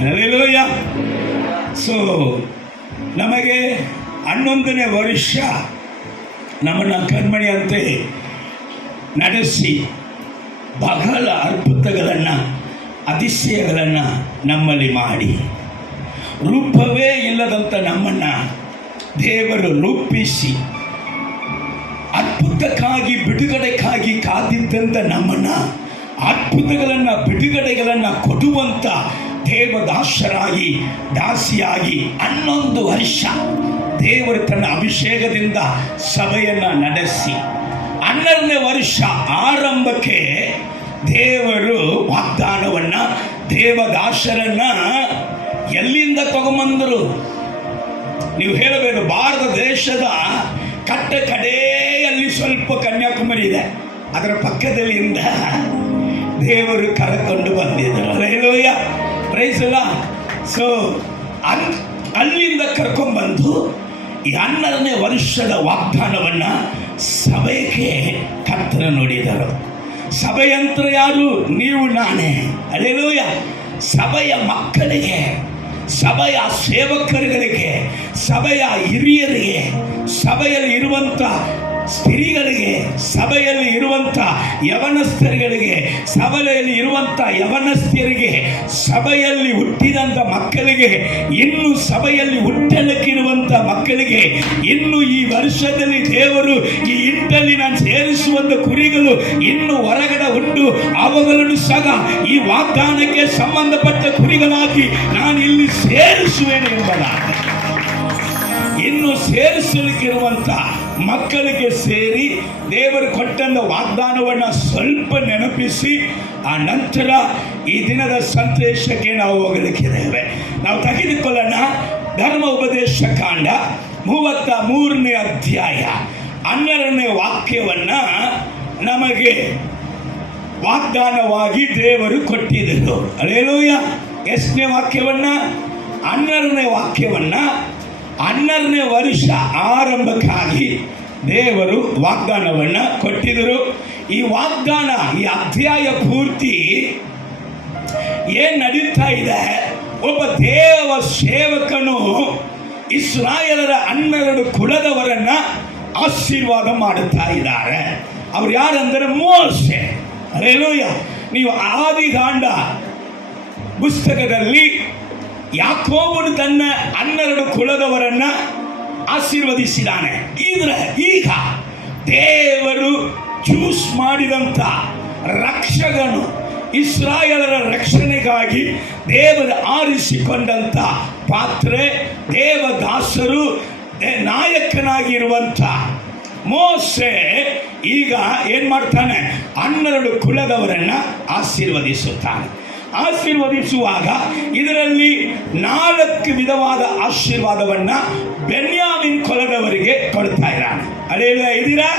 Hallelujah. So ನಮಗೆ 11ನೇ ವರ್ಷ ನಮ್ಮನ್ನು ಕಣ್ಮಣಿಯಂತೆ ನಡೆಸಿ ಬಹಳ ಅದ್ಭುತಗಳನ್ನು ಅತಿಶಯಗಳನ್ನು ನಮ್ಮಲ್ಲಿ ಮಾಡಿ ರೂಪವೇ ಇಲ್ಲದಂಥ ನಮ್ಮನ್ನು ದೇವರು ರೂಪಿಸಿ ಅದ್ಭುತಕ್ಕಾಗಿ ಬಿಡುಗಡೆಗಾಗಿ ಕಾದಿದ್ದಂಥ ನಮ್ಮನ್ನು ಅದ್ಭುತಗಳನ್ನು ಬಿಡುಗಡೆಗಳನ್ನು ಕೊಡುವಂಥ ದೇವದಾಸರಾಗಿ ದಾಸಿಯಾಗಿ 11 ವರ್ಷ ದೇವರು ತನ್ನ ಅಭಿಷೇಕದಿಂದ ಸಭೆಯನ್ನು ನಡೆಸಿ 12ನೇ ವರ್ಷ ಆರಂಭಕ್ಕೆ ದೇವರು ವಾಗ್ದಾನವನ್ನು ದೇವದಾಸರನ್ನು ಎಲ್ಲಿಂದ ತಗೊಂಬಂದರು? ನೀವು ಹೇಳಬೇಕು, ಭಾರತ ದೇಶದ ಕಡೆಯಲ್ಲಿ ಸ್ವಲ್ಪ ಕನ್ಯಾಕುಮಾರಿ ಇದೆ, ಅದರ ಪಕ್ಕದಲ್ಲಿಂದ ದೇವರು ಕರೆಕೊಂಡು ಬಂದಿದ್ದರು. Hallelujah, praise the Lord. So ಅಲ್ಲಿಂದ ಕರ್ಕೊಂಡ್ಬಂದು ಈ 12ನೇ ವರ್ಷದ ವಾಗ್ದಾನವನ್ನು ಸಭೆಗೆ ಕರ್ತನ ನುಡಿದರು. ಸಭೆಯಂತ್ರ ಯಾರು? ನೀವು ನಾನೇ. ಹಲ್ಲೆಲೂಯಾ. ಸಭೆಯ ಮಕ್ಕಳಿಗೆ, ಸಭೆಯ ಸೇವಕರುಗಳಿಗೆ, ಸಭೆಯ ಹಿರಿಯರಿಗೆ, ಸಭೆಯಲ್ಲಿ ಇರುವಂಥ ಸ್ತ್ರೀಗಳಿಗೆ, ಸಭೆಯಲ್ಲಿ ಇರುವಂಥ ಯವನಸ್ಥರಿಗೆ, ಸಭೆಯಲ್ಲಿ ಇರುವಂಥ ಯವನಸ್ಥರಿಗೆ, ಸಭೆಯಲ್ಲಿ ಹುಟ್ಟಿದಂಥ ಮಕ್ಕಳಿಗೆ, ಇನ್ನು ಸಭೆಯಲ್ಲಿ ಹುಟ್ಟಲಿಕ್ಕಿರುವಂಥ ಮಕ್ಕಳಿಗೆ, ಇನ್ನು ಈ ವರ್ಷದಲ್ಲಿ ದೇವರು ಈ ಇಂಟಲ್ಲಿ ನಾನು ಸೇರಿಸುವಂಥ ಕುರಿಗಳು ಇನ್ನು ಹೊರಗಡೆ ಉಂಟು, ಅವುಗಳನ್ನು ಸಹ ಈ ವಾಗ್ದಾನಕ್ಕೆ ಸಂಬಂಧಪಟ್ಟ ಕುರಿಗಳಾಗಿ ನಾನು ಇಲ್ಲಿ ಸೇರಿಸುವೇನೆ ಎಂಬುದಾಗಿ ಇನ್ನು ಸೇರಿಸಲಿಕ್ಕಿರುವಂಥ ಮಕ್ಕಳಿಗೆ ಸೇರಿ ದೇವರು ಕೊಟ್ಟಂಥ ವಾಗ್ದಾನವನ್ನು ಸ್ವಲ್ಪ ನೆನಪಿಸಿ ಆ ನಂತರ ಈ ದಿನದ ಸಂದೇಶಕ್ಕೆ ನಾವು ಹೋಗಲಿಕ್ಕಿದ್ದೇವೆ. ನಾವು ತೆಗೆದುಕೊಳ್ಳೋಣ ಧರ್ಮ ಉಪದೇಶ ಕಾಂಡ 33ನೇ ಅಧ್ಯಾಯ 12ನೇ ವಾಕ್ಯವನ್ನು ನಮಗೆ ವಾಗ್ದಾನವಾಗಿ ದೇವರು ಕೊಟ್ಟಿದ್ದರು. ಹಲ್ಲೆಲೂಯಾ. ಎಷ್ಟನೇ ವಾಕ್ಯವನ್ನು? 12ನೇ ವಾಕ್ಯವನ್ನು 12ನೇ ವರ್ಷ ಆರಂಭಕ್ಕಾಗಿ ದೇವರು ವಾಗ್ದಾನವನ್ನು ಕೊಟ್ಟಿದ್ದರು. ಈ ವಾಗ್ದಾನ, ಈ ಅಧ್ಯಾಯ ಪೂರ್ತಿ ಏನು ನಡೀತಾ ಇದೆ? ಒಬ್ಬ ದೇವ ಸೇವಕನು ಇಸ್ರಾಯೇಲರ 12 ಕುಲದವರನ್ನ ಆಶೀರ್ವಾದ ಮಾಡುತ್ತಾ ಇದ್ದಾರೆ. ಅವ್ರು ಯಾರಂದರೆ ಮೋಶೆ. ಹಲ್ಲೆಲೂಯಾ. ನೀವು ಆದಿಕಾಂಡ ಪುಸ್ತಕದಲ್ಲಿ ಯಾಕೋಬನು ತನ್ನ 12 ಕುಲದವರನ್ನ ಆಶೀರ್ವದಿಸಿದ್ದಾನೆ. ಈಗ ದೇವರು ಚೂಸ್ ಮಾಡಿದಂಥ ರಕ್ಷಕನು, ಇಸ್ರಾಯೇಲರ ರಕ್ಷಣೆಗಾಗಿ ದೇವರು ಆರಿಸಿಕೊಂಡಂಥ ಪಾತ್ರೆ, ದೇವದಾಸರು, ನಾಯಕನಾಗಿರುವಂಥ ಮೋಶೆ ಈಗ ಏನು ಮಾಡ್ತಾನೆ? 12 ಕುಲದವರನ್ನ ಆಶೀರ್ವದಿಸುತ್ತಾನೆ. ಆಶೀರ್ವದಿಸುವಾಗ ಇದರಲ್ಲಿ 4 ವಿಧವಾದ ಆಶೀರ್ವಾದವನ್ನು ಬೆನ್ಯಾಮಿನ್ ಕುಲದವರಿಗೆ ಕೊಡ್ತಾ ಇದ್ದಾನೆ. ಅಲ್ಲೇಲೂಯಾ. ಇದ್ದೀರಾ?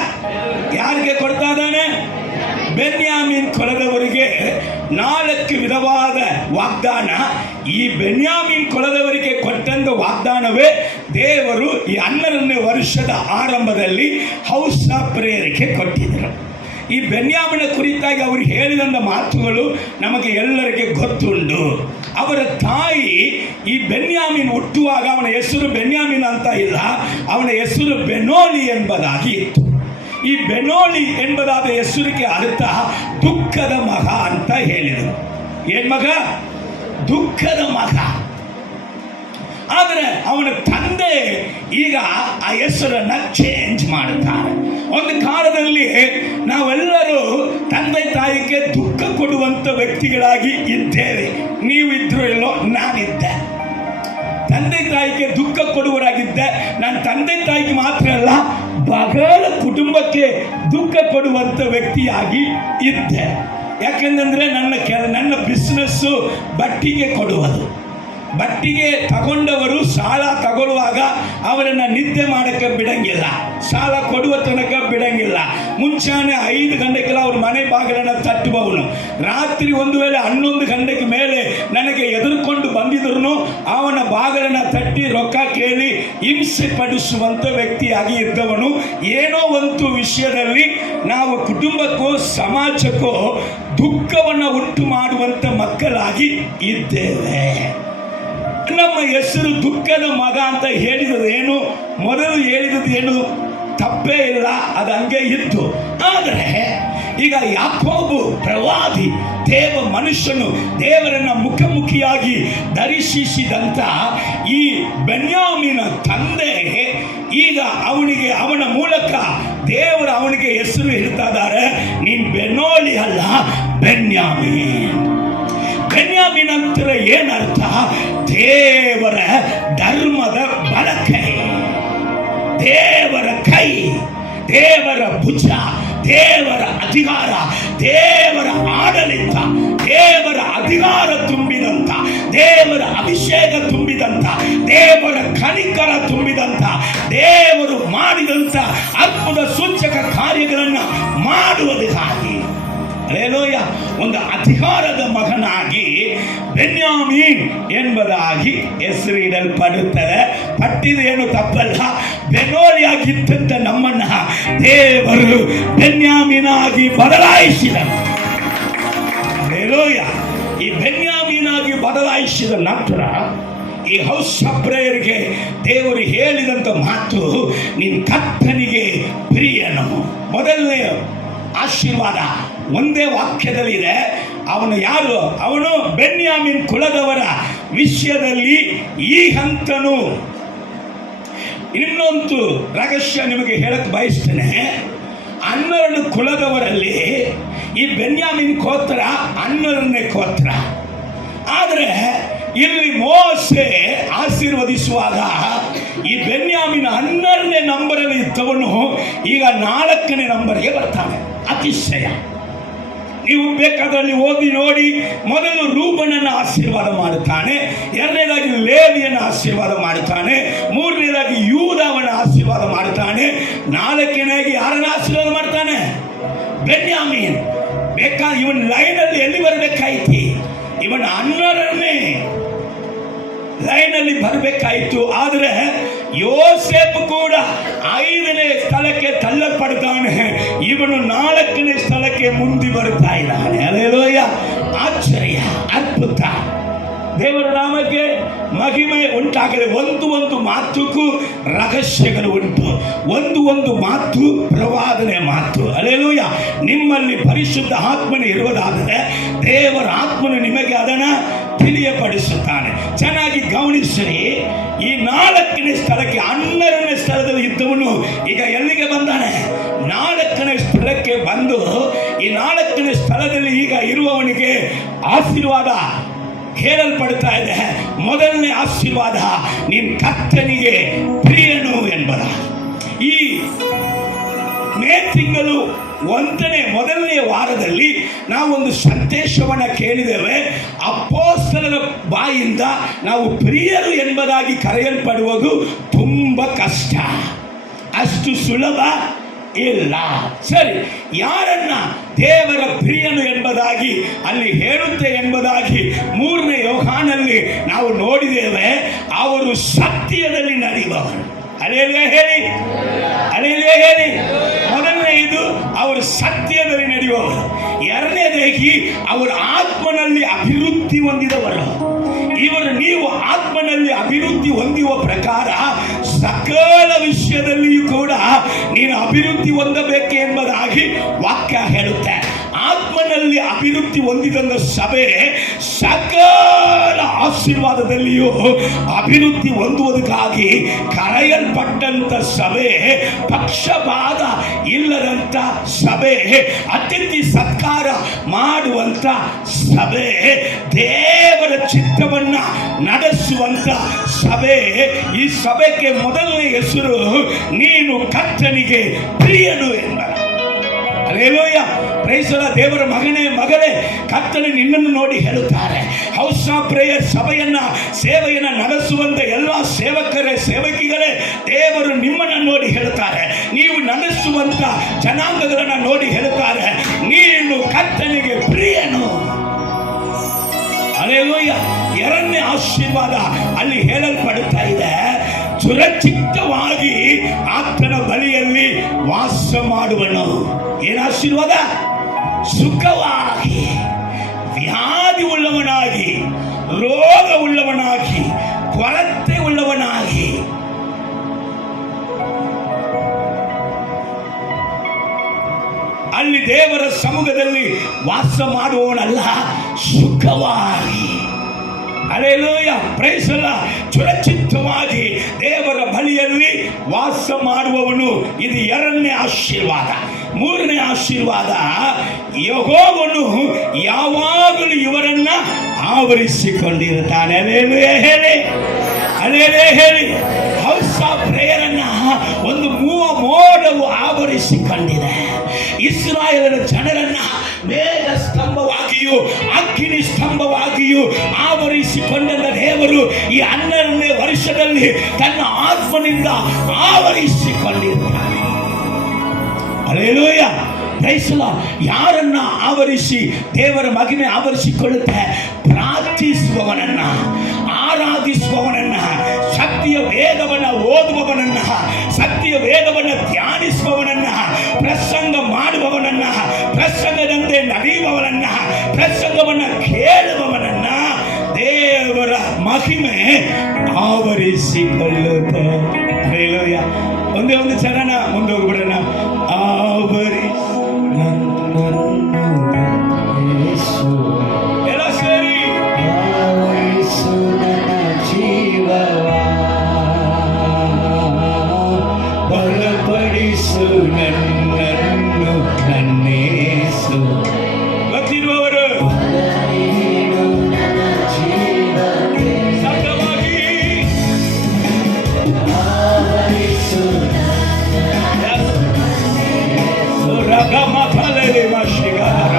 ಯಾರಿಗೆ ಕೊಡ್ತಾ ಇದ್ದಾನೆ? ಬೆನ್ಯಾಮಿನ್ ಕುಲದವರಿಗೆ 4 ವಿಧವಾದ ವಾಗ್ದಾನ. ಈ ಬೆನ್ಯಾಮಿನ್ ಕುಲದವರಿಗೆ ಕೊಟ್ಟಂತ ವಾಗ್ದಾನವೇ ದೇವರು ಈ 12ನೇ ವರ್ಷದ ಆರಂಭದಲ್ಲಿ ಹೌಸ್ ಆಫ್ ಪ್ರೇಯರ್ಗೆ ಕೊಟ್ಟಿದ್ದರು. ಈ ಬೆನ್ಯಾಮಿನ ಕುರಿತಾಗಿ ಅವರು ಹೇಳಿದಂಥ ಮಾತುಗಳು ನಮಗೆ ಎಲ್ಲರಿಗೆ ಗೊತ್ತುಂಟು. ಅವರ ತಾಯಿ ಈ ಬೆನ್ಯಾಮಿನ್ ಹುಟ್ಟುವಾಗ ಅವನ ಹೆಸರು ಬೆನ್ಯಾಮಿನ್ ಅಂತ ಇಲ್ಲ, ಅವನ ಹೆಸರು ಬೆನೋಲಿ ಎಂಬುದಾಗಿ ಇತ್ತು. ಈ ಬೆನೋಲಿ ಎಂಬುದಾದ ಹೆಸರಿಗೆ ಅರ್ಥ ದುಃಖದ ಮಗ ಅಂತ ಹೇಳಿದರು. ಏನ್ ಮಗ? ದುಃಖದ ಮಗ. ಆದರೆ ಅವನ ತಂದೆ ಈಗ ಆ ಹೆಸರನ್ನು ಚೇಂಜ್ ಮಾಡುತ್ತಾರೆ. ಒಂದು ಕಾಲದಲ್ಲಿ ನಾವೆಲ್ಲರೂ ತಂದೆ ತಾಯಿಗೆ ದುಃಖ ಕೊಡುವಂಥ ವ್ಯಕ್ತಿಗಳಾಗಿ ಇದ್ದೇವೆ. ನೀವಿದ್ರೂ ಇಲ್ಲೋ, ನಾನಿದ್ದೆ. ತಂದೆ ತಾಯಿಗೆ ದುಃಖ ಕೊಡುವರಾಗಿದ್ದೆ. ನಾನು ತಂದೆ ತಾಯಿಗೆ ಮಾತ್ರ ಅಲ್ಲ, ಬಹಳ ಕುಟುಂಬಕ್ಕೆ ದುಃಖ ಕೊಡುವಂಥ ವ್ಯಕ್ತಿಯಾಗಿ ಇದ್ದೆ. ಯಾಕೆಂದರೆ ನನ್ನ ಬಿಸ್ನೆಸ್ಸು ಬಟ್ಟಿಗೆ ಕೊಡುವುದು. ಬಟ್ಟಿಗೆ ತಗೊಂಡವರು ಸಾಲ ತಗೊಳ್ಳುವಾಗ ಅವರನ್ನು ನಿದ್ದೆ ಮಾಡೋಕ್ಕೆ ಬಿಡಂಗಿಲ್ಲ, ಸಾಲ ಕೊಡುವ ತನಕ ಬಿಡಂಗಿಲ್ಲ. ಮುಂಚಾನೆ 5 ಗಂಟೆಗೆಲ್ಲ ಅವ್ರ ಮನೆ ಬಾಗಿಲನ್ನು ತಟ್ಟುವವನು. ರಾತ್ರಿ ಒಂದು ವೇಳೆ 11 ಗಂಟೆಗೆ ಮೇಲೆ ನನಗೆ ಎದುರುಕೊಂಡು ಬಂದಿದ್ರು ಅವನ ಬಾಗಿಲನ್ನು ತಟ್ಟಿ ರೊಕ್ಕ ಕೇಳಿ ಹಿಂಸೆ ಪಡಿಸುವಂಥ ವ್ಯಕ್ತಿಯಾಗಿ ಇದ್ದವನು. ಏನೋ ಒಂದು ವಿಷಯದಲ್ಲಿ ನಾವು ಕುಟುಂಬಕ್ಕೋ ಸಮಾಜಕ್ಕೋ ದುಃಖವನ್ನು ಉಂಟು ಮಾಡುವಂಥ ಮಕ್ಕಳಾಗಿ ಇದ್ದೇವೆ. ನಮ್ಮ ಹೆಸರು ದುಃಖದ ಮಗ ಅಂತ ಹೇಳಿದದೇನು, ಮೊದಲು ಹೇಳಿದದೇನು ತಪ್ಪೇ ಇಲ್ಲ, ಅದು ಹಂಗೆ ಇತ್ತು. ಆದರೆ ಈಗ ಯಾಕೋಬು ಪ್ರವಾದಿ, ಮನುಷ್ಯನು ದೇವರನ್ನ ಮುಖಾಮುಖಿಯಾಗಿ ದರ್ಶಿಸಿದಂತ ಈ ಬೆನ್ಯಾಮಿನ ತಂದೆ ಈಗ ಅವನ ಮೂಲಕ ದೇವರು ಅವನಿಗೆ ಹೆಸರು ಹೇಳ್ತಾ ಇದ್ದಾರೆ, ನೀನ್ ಬೆನೋಲಿ ಅಲ್ಲ, ಬೆನ್ಯಾಮೀನ್. ಬೆನ್ಯಾಮೀನ್ ಅಂತರ ಏನರ್ಥ? ದೇವರ ಧರ್ಮದ ಬಲಕೈ, ದೇವರ ಕೈ, ದೇವರ ಭುಜ, ದೇವರ ಅಧಿಕಾರ, ದೇವರ ಆಡಳಿತ, ದೇವರ ಅಧಿಕಾರ ತುಂಬಿದಂತ, ದೇವರ ಅಭಿಷೇಕ ತುಂಬಿದಂತ, ದೇವರ ಕನಿಕರ ತುಂಬಿದಂತ, ದೇವರು ಮಾಡಿದಂತ ಅದ್ಭುತ ಸೂಚಕ ಕಾರ್ಯಗಳನ್ನು ಮಾಡುವುದಕ್ಕಾಗಿ ಹಲ್ಲೆಲೂಯಾ ಒಂದು ಅಧಿಕಾರದ ಮಗನಾಗಿ ಬೆನ್ಯಾಮೀನ್ ಎಂಬುದಾಗಿ ಹೆಸರಿಡಲ್ಪಡುತ್ತದೆ. ಪಟ್ಟಿದೇನು ತಪ್ಪಲ್ಲ. ಬೆನೋಲಿಯಾಗಿದ್ದಂತ ನಮ್ಮನ್ನ ದೇವರು ಬೆನ್ಯಾಮೀನಾಗಿ ಬದಲಾಯಿಸಿದನು. ಹಲ್ಲೆಲೂಯಾ. ಈ ಬೆನ್ಯಾಮೀನಾಗಿ ಬದಲಾಯಿಸಿದ ನಂತರ ಈ ಹೌಸ್ ಆಫ್ ಪ್ರೇಯರ್ಗೆ ದೇವರು ಹೇಳಿದಂತ ಮಾತು, ನಿನ್ ಕರ್ತನಿಗೆ ಪ್ರಿಯನು. ಮೊದಲನೇ ಆಶೀರ್ವಾದ ಒಂದೇ ವಾಕ್ಯದಲ್ಲಿದೆ. ಅವನು ಯಾರು? ಅವನು ಬೆನ್ಯಾಮೀನ್ ಕುಲದವರ ವಿಷಯದಲ್ಲಿ ಈ ಹಂತನು. ಇನ್ನೊಂದು ರಹಸ್ಯ ನಿಮಗೆ ಹೇಳಕ್ ಬಯಸ್ತೇನೆ. 12 ಕುಲದವರಲ್ಲಿ ಈ ಬೆನ್ಯಾಮೀನ್ ಗೋತ್ರ 12ನೇ ಗೋತ್ರ. ಆದರೆ ಇಲ್ಲಿ ಮೋಸೆ ಆಶೀರ್ವದಿಸುವಾಗ ಈ ಬೆನ್ಯಾಮೀನ್ 12ನೇ ನಂಬರಲ್ಲಿ ಇದ್ದವನು ಈಗ 4ನೇ ನಂಬರ್ಗೆ ಬರ್ತಾನೆ. ಅತಿಶಯ. ನೀವು ಬೇಕಾದಲ್ಲಿ ಓದಿ ನೋಡಿ. ಮೊದಲು ರೂಬನನ್ನು ಆಶೀರ್ವಾದ ಮಾಡುತ್ತಾನೆ, ಎರಡನೇದಾಗಿ ಲೇವಿಯನ್ನು ಆಶೀರ್ವಾದ ಮಾಡುತ್ತಾನೆ, ಮೂರನೇದಾಗಿ ಯೂದವನ್ನು ಆಶೀರ್ವಾದ ಮಾಡುತ್ತಾನೆ, 4ನೇದಾಗಿ ಯಾರನ್ನ ಆಶೀರ್ವಾದ ಮಾಡ್ತಾನೆ? ಬೆನ್ಯಾಮೀನ್. ಇವನ್ ಲೈನಲ್ಲಿ ಎಲ್ಲಿ ಬರಬೇಕಾಯ್ತಿ? ಇವನ್ 12ನೇ ಲೈನಲ್ಲಿ ಬರಬೇಕಾಯಿತು. ಆದರೆ ಯೋಸೇಫ್ ಕೂಡ 5ನೇ ಸ್ಥಳಕ್ಕೆ ತಳ್ಳಲ್ಪಡ್ತಾನೆ. ಇವನು 4ನೇ ಸ್ಥಳಕ್ಕೆ ಮುಂದೆ ಬರ್ತಾ ಇದ್ದಾನೆ. ಹಲ್ಲೆಲೂಯಾ. ಆಶ್ಚರ್ಯ, ಅದ್ಭುತ. ದೇವರ ನಾಮಕ್ಕೆ ಮಹಿಮೆ ಉಂಟಾಗಲಿ. ಒಂದು ಮಾತುಗೂ ರಹಸ್ಯಗಳು ಉಂಟು. ಒಂದು ಮಾತು ಪ್ರವಾದನೆ ಮಾತು. ಹಲ್ಲೆಲೂಯಾ. ನಿಮ್ಮಲ್ಲಿ ಪರಿಶುದ್ಧ ಆತ್ಮನ ಇರುವುದಾದರೆ ದೇವರ ಆತ್ಮನು ನಿಮಗೆ ಅದನ್ನು ತಿಳಿಯಪಡಿಸುತ್ತಾನೆ. ಚೆನ್ನಾಗಿ ಗಮನಿಸಿರಿ. ಈ 4ನೇ ಸ್ಥಳಕ್ಕೆ 12ನೇ ಸ್ಥಳದಲ್ಲಿ ಇದ್ದವನು ಈಗ ಎಲ್ಲಿಗೆ ಬಂದಾನೆ? 4ನೇ ಸ್ಥಳಕ್ಕೆ ಬಂದು ಈ 4ನೇ ಸ್ಥಳದಲ್ಲಿ ಈಗ ಇರುವವನಿಗೆ ಆಶೀರ್ವಾದ ಹೇಳಲ್ಪಡ್ತಾ ಇದೆ. ಮೊದಲನೇ ಆಶೀರ್ವಾದ, ನಿನ್ ಕರ್ತನಿಗೆ ಪ್ರಿಯನು ಎಂಬುದ. ಈ ಮೇ ತಿಂಗಳು ಮೊದಲನೇ ವಾರದಲ್ಲಿ ನಾವೊಂದು ಸಂದೇಶವನ್ನು ಕೇಳಿದ್ದೇವೆ. ಅಪೊಸ್ತಲರ ಬಾಯಿಂದ ನಾವು ಪ್ರಿಯರು ಎಂಬುದಾಗಿ ಕರೆಯಲ್ಪಡುವುದು ತುಂಬ ಕಷ್ಟ, ಅಷ್ಟು ಸುಲಭ ಇಲ್ಲ. ಸರಿ, ಯಾರನ್ನ ದೇವರ ಪ್ರಿಯನು ಎಂಬುದಾಗಿ ಅಲ್ಲಿ ಹೇಳುತ್ತೆ ಎಂಬುದಾಗಿ 3ನೇ ಯೋಹಾನಲ್ಲಿ ನಾವು ನೋಡಿದ್ದೇವೆ. ಅವರು ಸತ್ಯದಲ್ಲಿ ನಡೆಯುವವರು. ಹಲ್ಲೆಲೂಯಾ ಹೇಳಿ, ಹಲ್ಲೆಲೂಯಾ ಹೇಳಿ. ಮೊದಲನೇ ಇದು, ಅವರು ಸತ್ಯದಲ್ಲಿ ನಡೆಯುವವರು. ಎರಡನೇದಾಗಿ ಅವರು ಆತ್ಮನಲ್ಲಿ ಅಭಿವೃದ್ಧಿ ಹೊಂದಿದವರು. ನೀವು ಆತ್ಮನಲ್ಲಿ ಅಭಿವೃದ್ಧಿ ಹೊಂದುವ ಪ್ರಕಾರ ಸಕಲ ವಿಷಯದಲ್ಲಿಯೂ ಕೂಡ ನೀನು ಅಭಿವೃದ್ಧಿ ಹೊಂದಬೇಕು ಎಂಬುದಾಗಿ ವಾಕ್ಯ ಹೇಳುತ್ತೆ. ಆತ್ಮನಲ್ಲಿ ಅಭಿವೃದ್ಧಿ ಹೊಂದಿದಂತ ಸಭೆ ಸಕಲ ಆಶೀರ್ವಾದದಲ್ಲಿಯೂ ಅಭಿವೃದ್ಧಿ ಹೊಂದುವುದಕ್ಕಾಗಿ ಕರೆಯಲ್ಪಟ್ಟಂತ ಸಭೆ, ಪಕ್ಷಪಾತ ಇಲ್ಲದಂತ ಸಭೆ, ಅತಿಥಿ ಸತ್ಕಾರ ಮಾಡುವಂತ ಸಭೆ, ದೇವರ ಚಿತ್ತವನ್ನ ನಡೆಸುವಂತ ಸಭೆ. ಈ ಸಭೆಗೆ ಮೊದಲನೇ ಹೆಸರು ನೀನು ಕರ್ತನಿಗೆ ಪ್ರಿಯನು ಎಂಬ. ಹಲ್ಲೆಲೂಯಾ. Praise the Lord. ದೇವರ ಮಗಳೇ, ಕರ್ತನು ನಿನ್ನನ್ನು ನೋಡಿ ಹೇಳುತ್ತಾರೆ. ಹೌಸ್ ಆಫ್ ಪ್ರೇಯರ್ ಸೇವೆಯನ್ನ ನಡೆಸುವಂತ ಎಲ್ಲ ಸೇವಕಿಗಳೇ, ದೇವರು ನಿಮ್ಮನ್ನು ನೋಡಿ ಹೇಳುತ್ತಾರೆ. ನೀವು ನಡೆಸುವಂತ ಜನಾಂಗಗಳನ್ನ ನೋಡಿ ಹೇಳುತ್ತಾರೆ, ನೀನು ಕರ್ತನಿಗೆ ಪ್ರಿಯನು. ಹಲ್ಲೆಲೂಯಾ. ಎರಡನೇ ಆಶೀರ್ವಾದ ಅಲ್ಲಿ ಹೇಳಲ್ಪಡುತ್ತಾ ಇದೆ, ಸುರಕ್ಷಿತವಾಗಿ ಆತನ ಬಳಿಯಲ್ಲಿ ವಾಸ ಮಾಡುವನು. ಏನು ಆಶೀರ್ವಾದ? ಸುಖವಾಗಿ, ವ್ಯಾಧಿ ಉಳ್ಳವನಾಗಿ, ರೋಗ ಉಳ್ಳವನಾಗಿ, ಕೊರತೆ ಉಳ್ಳವನಾಗಿ, ಅಲ್ಲಿ ದೇವರ ಸಮ್ಮುಖದಲ್ಲಿ ವಾಸ ಮಾಡುವವನಲ್ಲ, ಸುಖವಾಗಿ, ಹಲ್ಲೆಲೂಯಾ, ಪ್ರೈಸ್ ದಿ ಲಾರ್ಡ್, ಸುರಕ್ಷಿತವಾಗಿ ದೇವರ ಬಳಿಯಲ್ಲಿ ವಾಸ ಮಾಡುವವನು. ಇದು ಎರಡನೇ ಆಶೀರ್ವಾದ. ಮೂರನೇ ಆಶೀರ್ವಾದ, ಯೆಹೋವನು ಯಾವಾಗಲೂ ಇವರನ್ನ ಆವರಿಸಿಕೊಂಡಿರುತ್ತಾನೆ. ಹಲ್ಲೆಲೂಯಾ ಹೇಳಿ, ಹಲ್ಲೆಲೂಯಾ ಹೇಳಿ. ಹೌಸ್ ಆಫ್ ಪ್ರೇಯರ್ ಅನ್ನ ಒಂದು ಮೋಡವು ಆವರಿಸಿಕೊಂಡಿದೆ. ಇಸ್ರಾಯೇಲರ ಜನರನ್ನ ಮೇಘ ಸ್ತಂಭವಾಗಿಯೂ ಅಗ್ನಿ ಸ್ತಂಭವಾಗಿಯೂ ಆವರಿಸಿಕೊಂಡ ದೇವರು ಈ 12ನೇ ವರ್ಷದಲ್ಲಿ ತನ್ನ ಆತ್ಮನಿಂದ ಆವರಿಸಿಕೊಂಡಿರ್ತಾನೆ. Hallelujah, praise the Lord. ಯಾರನ್ನ ಆವರಿಸಿ ದೇವರ ಮಹಿಮೆ ಆವರಿಸಿಕೊಳ್ಳುತ್ತೆ? ಪ್ರಾರ್ಥಿಸುವವನನ್ನ, ಆರಾಧಿಸುವವನನ್ನ, ಸತ್ಯ ವೇದವನ್ನ ಓದುವವನನ್ನ, ಸತ್ಯ ವೇದವನ್ನ ಧ್ಯಾನಿಸುವವನನ್ನ, ಪ್ರಸಂಗ ಮಾಡುವವನನ್ನ, ಪ್ರಸಂಗದಂತೆ ನಡೆಯುವವನನ್ನ, ಪ್ರಸಂಗವನ್ನ ಕೇಳುವವನನ್ನ ದೇವರ ಮಹಿಮೆ ಆವರಿಸಿಕೊಳ್ಳುತ್ತೆ. ಹಲ್ಲೆಲೂಯಾ. ಒಂದೇ ಒಂದು ಚರಣ ಮುಂದೆ ಹೋಗ್ಬಿಡೋಣ. ಆವರಿಸು ಎಲ್ಲ ಸೇರಿ, ಆವರಿಸು ನನ್ನ ಜೀವವ, ಬಲಪಡಿಸು ನನ್ನನ್ನು ನನ್ನೇಸು. ಗೊತ್ತಿರುವವರು ನೀನು ನನ್ನ ಜೀವಕ್ಕೆ ಸತ್ಯವಾಗಿ ಆವರಿಸು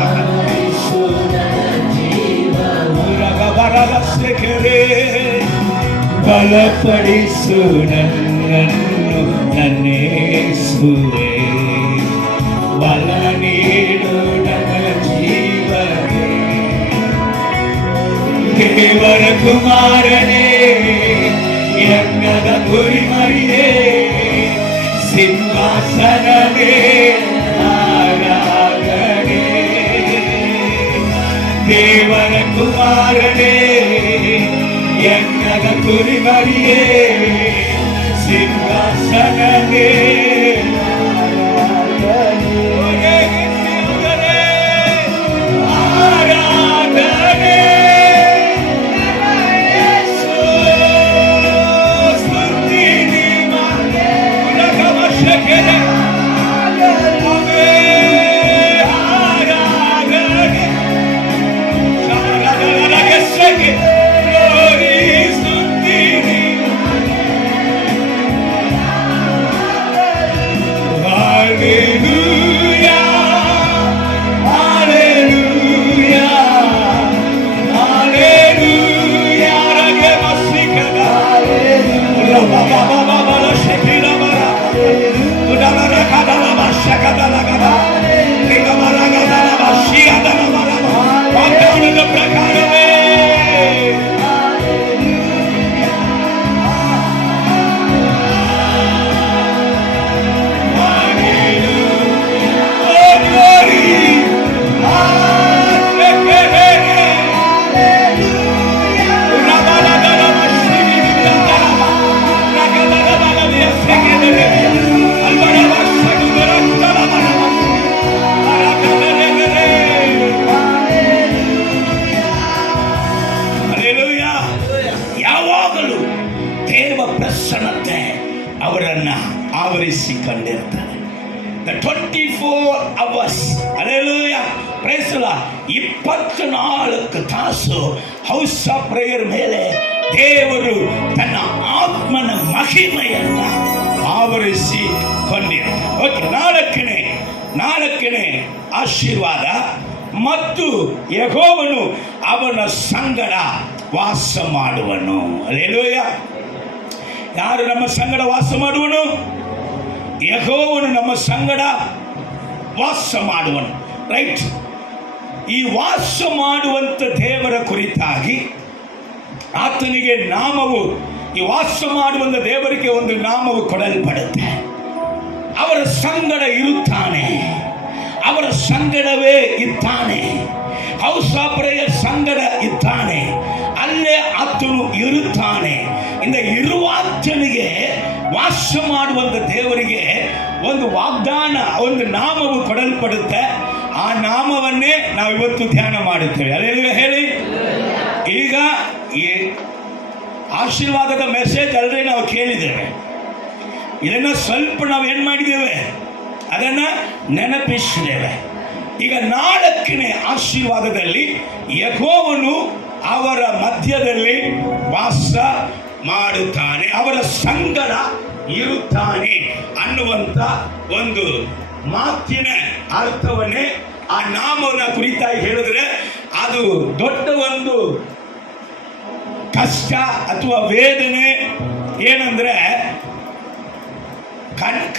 ಆವರಿಸು ನನ್ನ ಜೀವವ, ಬಲಪಡಿಸು ನನ್ನನ್ನು ನನ್ನೇಸುವೆ, ಬಲ ನೀಡು ನನ್ನ ಜೀವಕ್ಕೆ. ದೇವರ ಕುಮಾರನೇ, ಯಜ್ಞದ ಕುರಿಮರಿಯೇ, ಸಿಂಹಾಸನವೇ ಆರಾಧನೆ. ದೇವರ ಕುಮಾರನೇ, ಯಜ್ಞದ ಕುರಿಮರಿಯೇ, ಸಿಂಹಾಸನವೇ ಆರಾಧನೆ. ಪ್ರಕಾರವೇ ಅವರನ್ನ ಆವರಿಸಿಕೊಂಡಿರ್ತಾರೆ. The 24 hours, hallelujah, praise the Lord, 24 ತಾಸು ಹೌಸ್ ಆಫ್ ಪ್ರೇಯರ್ ಮೇಲೆ ದೇವರು ತನ್ನ ಆತ್ಮನ ಮಹಿಮೆಯನ್ನ ಆವರಿಸಿಕೊಂಡಿರ್ತಾರೆ. ಓಕೆ, ನಾಲ್ಕನೇ ಆಶೀರ್ವಾದ, ಮತ್ತು ಯೆಹೋವನು ಅವನ ಸಂಗಡ ವಾಸ ಮಾಡುವನು. ಹಲ್ಲೆಲೂಯಾ. ಯಾರು ನಮ್ಮ ಸಂಗಡ ವಾಸ ಮಾಡುವನು? ಯೆಹೋವನು ನಮ್ಮ ಸಂಗಡ ವಾಸ ಮಾಡುವನು. ರೈಟ್. ಈ ವಾಸ ಮಾಡುವಂತ ದೇವರ ಕುರಿತಾಗಿ ಆತನಿಗೆ ನಾಮವು, ಈ ವಾಸ ಮಾಡುವಂತ ದೇವರಿಗೆ ಒಂದು ನಾಮವು ಕೊಡಲ್ಪಡುತ್ತೆ. ಅವರ ಸಂಗಡ ಇರುತ್ತಾನೆ, ಅವರ ಸಂಗಡವೇ ಇದ್ದಾನೆ. ಹೌಸ್ ಆಫ್ ಪ್ರೇಯರ್ ಸಂಗಡ ಇದ್ದಾನೆ. ಅಲ್ಲೇ ಆತ ಆತನು ಇರುತ್ತಾನೆ. ಇಂದ ಇರುವಾತನಿಗೆ ವಾಸ ಮಾಡುವಂತ ದೇವರಿಗೆ ಒಂದು ವಾಗ್ದಾನ, ಒಂದು ನಾಮವು ಕೊಡಲ್ಪಡುತ್ತೆ. ಆ ನಾಮವನ್ನೇ ನಾವು ಇವತ್ತು ಧ್ಯಾನ ಮಾಡುತ್ತೇವೆ. ಅಲ್ಲೆಲ್ಲ ಹೇಳಿ. ಈಗ ಈ ಆಶೀರ್ವಾದದ ಮೆಸೇಜ್ ಅಲ್ಲದೆ ನಾವು ಕೇಳಿದ್ದೇವೆ. ಇದನ್ನ ಸ್ವಲ್ಪ ನಾವು ಏನ್ ಮಾಡಿದ್ದೇವೆ, ಅದನ್ನ ನೆನಪಿಸಿದ್ದೇವೆ. ಈಗ 4ನೇ ಆಶೀರ್ವಾದದಲ್ಲಿ ಯೆಹೋವನು ಅವರ ಮಧ್ಯದಲ್ಲಿ ವಾಸ ಮಾಡುತ್ತಾನೆ, ಅವರ ಸಂಗಡ ಇರುತ್ತಾನೆ ಅನ್ನುವಂತ ಒಂದು ಮಾತಿನ ಅರ್ಥವನ್ನೇ ಆ ನಾಮವನ್ನ ಕುರಿತಾಗಿ ಹೇಳಿದ್ರೆ ಅದು ದೊಡ್ಡ ಒಂದು ಕಷ್ಟ ಅಥವಾ ವೇದನೆ. ಏನಂದ್ರೆ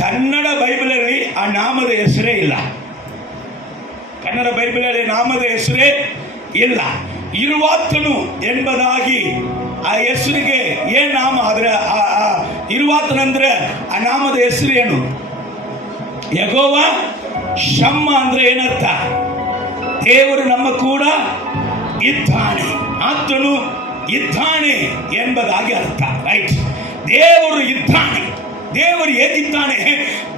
ಕನ್ನಡ ಬೈಬಲಲ್ಲಿ ಆ ನಾಮದ ಹೆಸರೇ ಇಲ್ಲ. ಕನ್ನಡ ಬೈಬಲಲ್ಲಿ ನಾಮದ ಹೆಸರೇ ಇಲ್ಲ. ಇರುವಾತನು ಎಂಬುದಾಗಿ ಆ ಹೆಸರಿಗೆ ಏನ್ ನಾಮ, ಆದ್ರೆ ಇರುವಾತನಂದ್ರೆ ಆ ನಾಮದ ಹೆಸರು ಏನು? ಯೆಹೋವ ಶಮ್ಮ ಅಂದ್ರೆ ಏನರ್ಥ? ದೇವರು ನಮ್ಮ ಕೂಡ ಇದ್ದಾನೆ, ಆತನು ಇದ್ದಾನೆ ಎಂಬುದಾಗಿ ಅರ್ಥ. ರೈಟ್. ದೇವರು ಇದ್ದಾನೆ. ದೇವರು ಹೇಗಿದ್ದಾನೆ?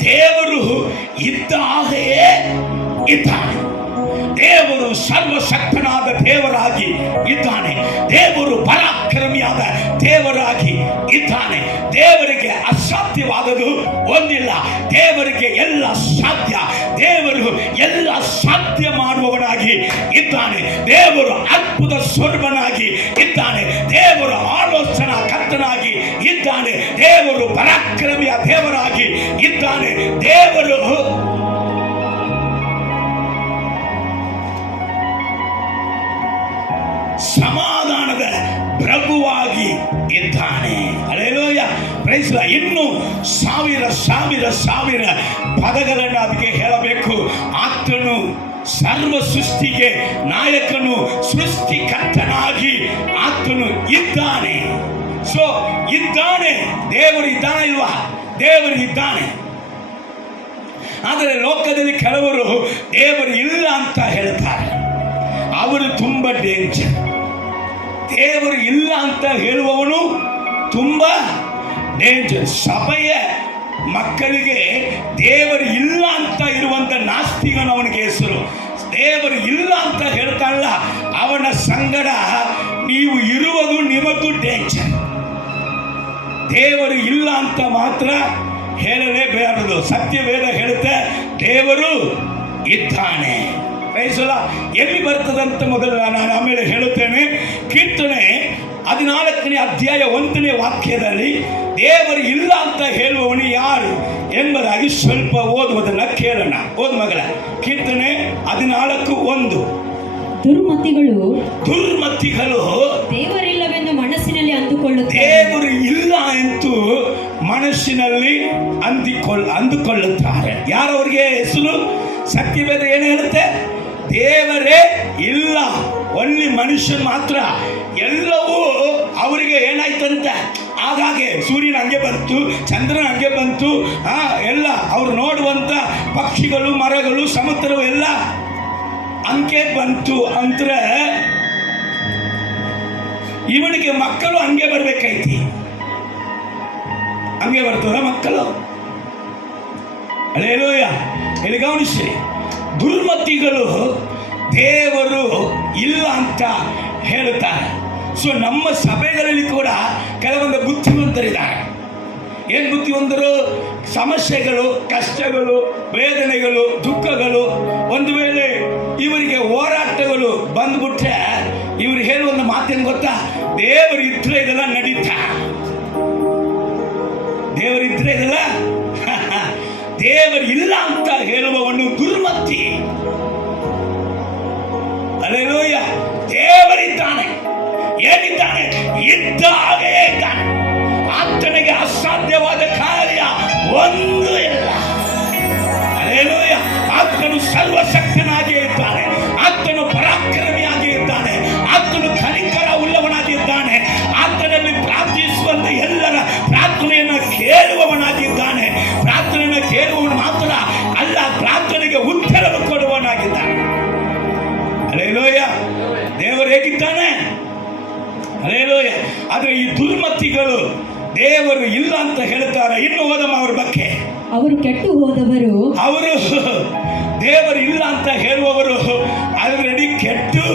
ದೇವರು ಇದ್ದ ಹಾಗೆಯೇ ಇದ್ದಾನೆ. ದೇವರು ಸರ್ವಶಕ್ತನಾದ ದೇವರಾಗಿ ಇದ್ದಾನೆ. ದೇವರು ಪರಾಕ್ರಮಿಯಾದ ದೇವರಾಗಿ ಇದ್ದಾನೆ. ದೇವರಿಗೆ ಅಸಾಧ್ಯವಾದದ್ದು ಒಂದಿಲ್ಲ. ದೇವರಿಗೆ ಎಲ್ಲ ಸಾಧ್ಯ. ದೇವರು ಎಲ್ಲ ಸಾಧ್ಯ ಮಾಡುವವನಾಗಿ ಇದ್ದಾನೆ. ದೇವರು ಅದ್ಭುತ ಸ್ವರೂಪನಾಗಿ ಇದ್ದಾನೆ. ದೇವರು ಆಲೋಚನಾ ಕರ್ತನಾಗಿ ಇದ್ದಾನೆ. ದೇವರು ಪರಾಕ್ರಮಿಯ ದೇವರಾಗಿ ಇದ್ದಾನೆ. ದೇವರು ಸಮಾಧಾನದ ಪ್ರಭುವಾಗಿ ಇದ್ದಾನೆ. Hallelujah, praise the Lord. ಇನ್ನು ಸಾವಿರ ಸಾವಿರ ಸಾವಿರ ಪದಗಳನ್ನು ಅದಕ್ಕೆ ಹೇಳಬೇಕು. ಆತನು ಸರ್ವ ಸೃಷ್ಟಿಗೆ ನಾಯಕನು, ಸೃಷ್ಟಿಕರ್ತನಾಗಿ ಆತನು ಇದ್ದಾನೆ. ಸೊ ಇದ್ದಾನೆ. ದೇವರು ಇದ್ದಾನೆ ಇಲ್ವಾ? ದೇವರು ಇದ್ದಾನೆ. ಆದರೆ ಲೋಕದಲ್ಲಿ ಕೆಲವರು ದೇವರು ಇಲ್ಲ ಅಂತ ಹೇಳ್ತಾರೆ. ಅವರು ತುಂಬ ಡೇಂಜರ್. ದೇವರು ಇಲ್ಲ ಅಂತ ಹೇಳುವವನು ತುಂಬ ಡೇಂಜರ್. ಸಭೆಯ ಮಕ್ಕಳಿಗೆ ದೇವರು ಇಲ್ಲ ಅಂತ ಇರುವಂತ ನಾಸ್ತಿಕನು ಅವನಿಗೆ ಹೆಸರು. ದೇವರು ಇಲ್ಲ ಅಂತ ಹೇಳ್ತಾನಲ್ಲ, ಅವನ ಸಂಗಡ ನೀವು ಇರುವುದು ನಿಮಗೂ ಡೇಂಜರ್. ದೇವರು ಇಲ್ಲ ಅಂತ ಮಾತ್ರ ಹೇಳಲೇಬಾರದು. ಸತ್ಯವೇದ ಹೇಳುತ್ತೆ ದೇವರು ಇದ್ದಾನೆ. ಎಲ್ಲಿ ಬರ್ತದಂತ ಮೊದಲು ನಾನು ಆಮೇಲೆ ಹೇಳುತ್ತೇನೆ. ಕೀರ್ತನೆ 14ನೇ ಅಧ್ಯಾಯ 1ನೇ ವಾಕ್ಯದಲ್ಲಿ ದೇವರು ಇಲ್ಲ ಅಂತ ಹೇಳುವವನು ಯಾರು ಎಂಬುದಾಗಿ ಸ್ವಲ್ಪ ಓದುವುದನ್ನ ಕೇಳೋಣ. ಓದ್ ಮಗಳ. ಕೀರ್ತನೆ 14:1. ದುರ್ಮತಿಗಳು ದೇವರಿಲ್ಲವೆಂದು ಮನಸ್ಸಿನಲ್ಲಿ ಅಂದುಕೊಳ್ಳುತ್ತಾರೆ. ದೇವರು ಇಲ್ಲ ಎಂದು ಮನಸ್ಸಿನಲ್ಲಿ ಅಂದುಕೊಳ್ಳುತ್ತಾರೆ. ಯಾರವರಿಗೆ ಹೆಸರು? ಸತ್ಯವೇದ ಏನು ಹೇಳುತ್ತೆ? ದೇವರೇ ಇಲ್ಲ, ಒಳ್ಳೆ ಮನುಷ್ಯನ್ ಮಾತ್ರ. ಎಲ್ಲವೂ ಅವರಿಗೆ ಏನಾಯ್ತಂತೆ, ಹಾಗಾಗಿ ಸೂರ್ಯನ ಹಂಗೆ ಬಂತು, ಚಂದ್ರನ ಹಂಗೆ ಬಂತು, ಎಲ್ಲ ಅವ್ರು ನೋಡುವಂತ ಪಕ್ಷಿಗಳು, ಮರಗಳು, ಸಮುದ್ರವು ಎಲ್ಲ ಹಂಗೆ ಬಂತು ಅಂದ್ರೆ ಇವನಿಗೆ ಮಕ್ಕಳು ಹಂಗೆ ಬರ್ಬೇಕೈತಿ. ಹಂಗೆ ಬರ್ತದ ಮಕ್ಕಳು? ಹಲ್ಲೆಲೂಯಾ. ಇಲ್ಲಿ ಗಮನಿಸಿ. ದುರ್ಮತಿಗಳು ದೇವರು ಇಲ್ಲ ಅಂತ ಹೇಳುತ್ತಾರೆ. ಸೊ ನಮ್ಮ ಸಭೆಗಳಲ್ಲಿ ಕೂಡ ಕೆಲವೊಂದು ಬುದ್ಧಿವಂತರಿದ್ದಾರೆ. ಏನು ಬುದ್ಧಿವಂತರು? ಸಮಸ್ಯೆಗಳು, ಕಷ್ಟಗಳು, ವೇದನೆಗಳು, ದುಃಖಗಳು, ಒಂದು ವೇಳೆ ಇವರಿಗೆ ಹೋರಾಟಗಳು ಬಂದ್ಬಿಟ್ರೆ ಇವರು ಹೇಳುವ ಒಂದು ಮಾತೇನು ಗೊತ್ತಾ? ದೇವರು ಇದ್ರೆ ಇದೆಲ್ಲ ನಡೀತಾ. ದೇವರಿದ್ರೆ ಇದೆಲ್ಲ. ದೇವರು ಇಲ್ಲ ಅಂತ ಹೇಳುವವನು ದುರ್ಮತಿ. ಹಲ್ಲೆಲೂಯಾ. ದೇವರಿದ್ದಾನೆ. ಏನಿದ್ದಾನೆ? ಇದ್ದ ಹಾಗೆಯೇ ಇದ್ದಾನೆ. ಆತನಿಗೆ ಅಸಾಧ್ಯವಾದ ಕಾರ್ಯ ಒಂದು ಇಲ್ಲ. ಹಲ್ಲೆಲೂಯಾ. ಆತನು ಸರ್ವಶಕ್ತನಾಗಿ ಇದ್ದಾನೆ. ಆತನು ಪರಾಕ್ರಮಿಯಾಗಿ ಇದ್ದಾನೆ. ಆತನು ಕನಿಕರ ಉಳ್ಳವನಾಗಿದ್ದಾನೆ. ಆತನಲ್ಲಿ ಪ್ರಾರ್ಥಿಸುವಂತ ಎಲ್ಲರ ಪ್ರಾರ್ಥನೆಯನ್ನು ಕೇಳುವವನಾಗಿದ್ದಾನೆ. ಪ್ರಾರ್ಥನೆಯನ್ನು ಕೇಳುವವನು ಮಾತ್ರ ಅಲ್ಲ, ಪ್ರಾರ್ಥನೆಗೆ ಉತ್ತರವನ್ನು ಕೊಡುವವನಾಗಿದ್ದಾನೆ. ಹಲ್ಲೆಲೂಯಾ. ಆದ್ರೆ ಈ ದುರ್ಮತಿಗಳು ದೇವರು ಇಲ್ಲ ಅಂತ ಹೇಳ್ತಾರೆ. ಇನ್ನು ಓದಮ್ಮ ಅವ್ರ ಬಗ್ಗೆ. ಅವರು ಕೆಟ್ಟು ಹೋದವರು, ಅವರು ದೇವರು ಇಲ್ಲ ಅಂತ ಹೇಳುವವರು ಆಲ್ರೆಡಿ ಕೆಟ್ಟು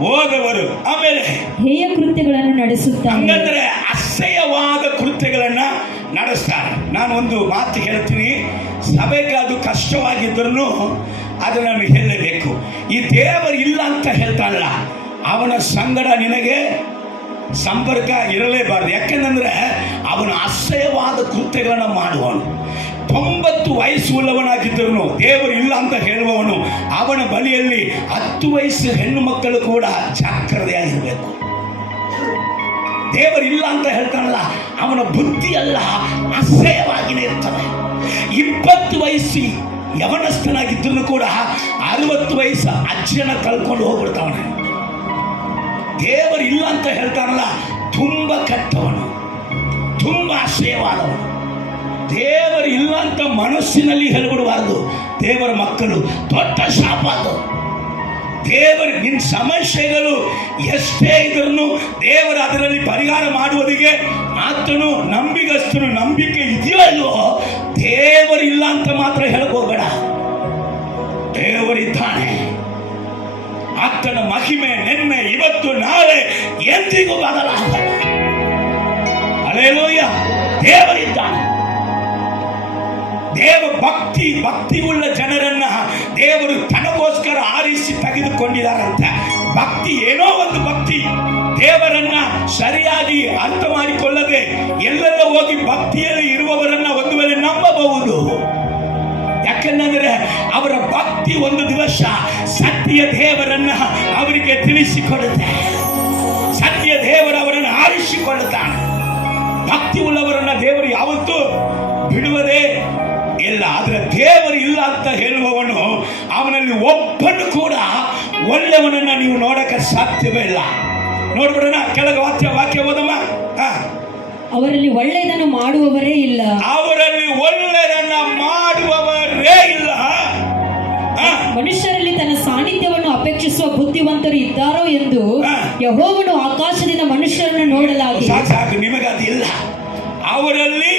ಹೋದವರು. ಆಮೇಲೆ ಹೇಯ ಕೃತ್ಯಗಳನ್ನು ನಡೆಸುತ್ತಾರೆ. ಹಂಗಂದ್ರೆ ಅಸಹ್ಯವಾದ ಕೃತ್ಯಗಳನ್ನ ನಡೆಸ್ತಾರೆ. ನಾನು ಒಂದು ಮಾತು ಹೇಳ್ತೀನಿ, ಸಭೆಗೆ ಅದು ಕಷ್ಟವಾಗಿದ್ರೂ ಅದು ನಾನು ಹೇಳಲೇಬೇಕು. ಈ ದೇವರು ಇಲ್ಲ ಅಂತ ಹೇಳ್ತಾನಲ್ಲ, ಅವನ ಸಂಗಡ ನಿನಗೆ ಸಂಪರ್ಕ ಇರಲೇಬಾರದು. ಯಾಕೆಂದ್ರೆ ಅವನು ಅಸಹ್ಯವಾದ ಕೃತ್ಯಗಳನ್ನು ಮಾಡುವವನು. 90 ವಯಸ್ಸು ಉಳ್ಳವನಾಗಿದ್ದರೂ ದೇವರು ಇಲ್ಲ ಅಂತ ಹೇಳುವವನು. ಅವನ ಬಳಿಯಲ್ಲಿ 10 ವಯಸ್ಸು ಹೆಣ್ಣು ಮಕ್ಕಳು ಕೂಡ ಜಾಗ್ರತೆಯಾಗಿರಬೇಕು. ದೇವರು ಇಲ್ಲ ಅಂತ ಹೇಳ್ತಾನಲ್ಲ, ಅವನ ಬುದ್ಧಿ ಎಲ್ಲ ಅಸಹ್ಯವಾಗಿನೇ ಇರ್ತದೆ. 20 ವಯಸ್ಸು ಯವನಸ್ಥನಾಗಿದ್ದರೂ ಕೂಡ 60 ವಯಸ್ಸು ಅಜ್ಜನ ಕಳ್ಕೊಂಡು ಹೋಗ್ಬಿಡ್ತಾವನೆ. ದೇವರು ಇಲ್ಲ ಅಂತ ಹೇಳ್ತಾನಲ್ಲ, ತುಂಬ ಕೆಟ್ಟವನು, ತುಂಬ ಅಸಹ್ಯವಾದವನು. ದೇವರು ಇಲ್ಲ ಅಂತ ಮನಸ್ಸಿನಲ್ಲಿ ಹೇಳ್ಬಿಡಬಾರ್ದು. ದೇವರ ಮಕ್ಕಳು ದೊಡ್ಡ ಶಾಪ ಅದು. ದೇವರು ನಿನ್ನ ಸಮಸ್ಯೆಗಳು ಎಷ್ಟೇ ಇದ್ರೂ ದೇವರು ಅದರಲ್ಲಿ ಪರಿಹಾರ ಮಾಡುವುದಿಗೆ ಆತನು ನಂಬಿಗಸ್ತನು. ನಂಬಿಕೆ ಇದೆಯೋ ಇಲ್ವೋ, ದೇವರು ಇಲ್ಲ ಅಂತ ಮಾತ್ರ ಹೇಳ್ಕೋಬೇಡ. ದೇವರಿದ್ದಾನೆ. ಆತನ ಮಹಿಮೆ ನಿನ್ನೆ ಇವತ್ತು ನಾಳೆ ಎಂದಿಗೂ ಬದಲಾಗಲ್ಲ. ಹಲ್ಲೆಲೂಯಾ. ದೇವರಿದ್ದಾನೆ. ದೇವ ಭಕ್ತಿ ಉಳ್ಳ ಜನರನ್ನ ದೇವರು ತನಗೋಸ್ಕರ ಆರಿಸಿ ತೆಗೆದುಕೊಂಡಿದ್ದಾರಂತೆ. ಭಕ್ತಿ ಏನೋ ಒಂದು ಭಕ್ತಿ, ದೇವರನ್ನ ಸರಿಯಾಗಿ ಅರ್ಥ ಮಾಡಿಕೊಳ್ಳದೆ ಎಲ್ಲೆಲ್ಲ ಹೋಗಿ ಭಕ್ತಿಯಲ್ಲಿ ಇರುವವರನ್ನ ಒಂದು ವೇಳೆ ನಂಬಬಹುದು. ಯಾಕೆಂದ್ರೆ ಅವರ ಭಕ್ತಿ ಒಂದು ದಿವಸ ಸತ್ಯ ದೇವರನ್ನ ಅವರಿಗೆ ತಿಳಿಸಿಕೊಡುತ್ತೆ. ಸತ್ಯ ದೇವರು ಅವರನ್ನು ಆರಿಸಿಕೊಳ್ಳುತ್ತಾನೆ. ಭಕ್ತಿ ಉಳ್ಳವರನ್ನ ದೇವರು ಯಾವತ್ತೂ ಬಿಡುವುದೇ ಇಲ್ಲ. ಆದ್ರೆ ದೇವರು ಇಲ್ಲ ಅಂತ ಹೇಳುವವನು, ಅವನಲ್ಲಿ ಒಬ್ಬನು ಕೂಡ ಒಳ್ಳೆಯವನನ್ನ ನೀವು ನೋಡಕ್ಕೆ ಸಾಧ್ಯವೇ ಇಲ್ಲ. ನೋಡ್ಬಿಡೋಣ, ಕೆಳಗೆ ವಾಕ್ಯ ಓದಮ್ಮ. ಅವರಲ್ಲಿ ಒಳ್ಳೆಯದನ್ನು ಮಾಡುವವರೇ ಇಲ್ಲ. ಅವರಲ್ಲಿ ಒಳ್ಳೆಯದನ್ನ ಮಾಡುವವರೇ ಇಲ್ಲ. ಮನುಷ್ಯರಲ್ಲಿ ತನ್ನ ಸಾನ್ನಿಧ್ಯವನ್ನು ಅಪೇಕ್ಷಿಸುವ ಬುದ್ಧಿವಂತರು ಇದ್ದಾರೋ ಎಂದು ಯೆಹೋವನು ಆಕಾಶದಿಂದ ಮನುಷ್ಯರನ್ನು ನೋಡಲಾಗಿ. ಸಾಕು, ನಿಮಗದು ಇಲ್ಲ. ಅವರಲ್ಲಿ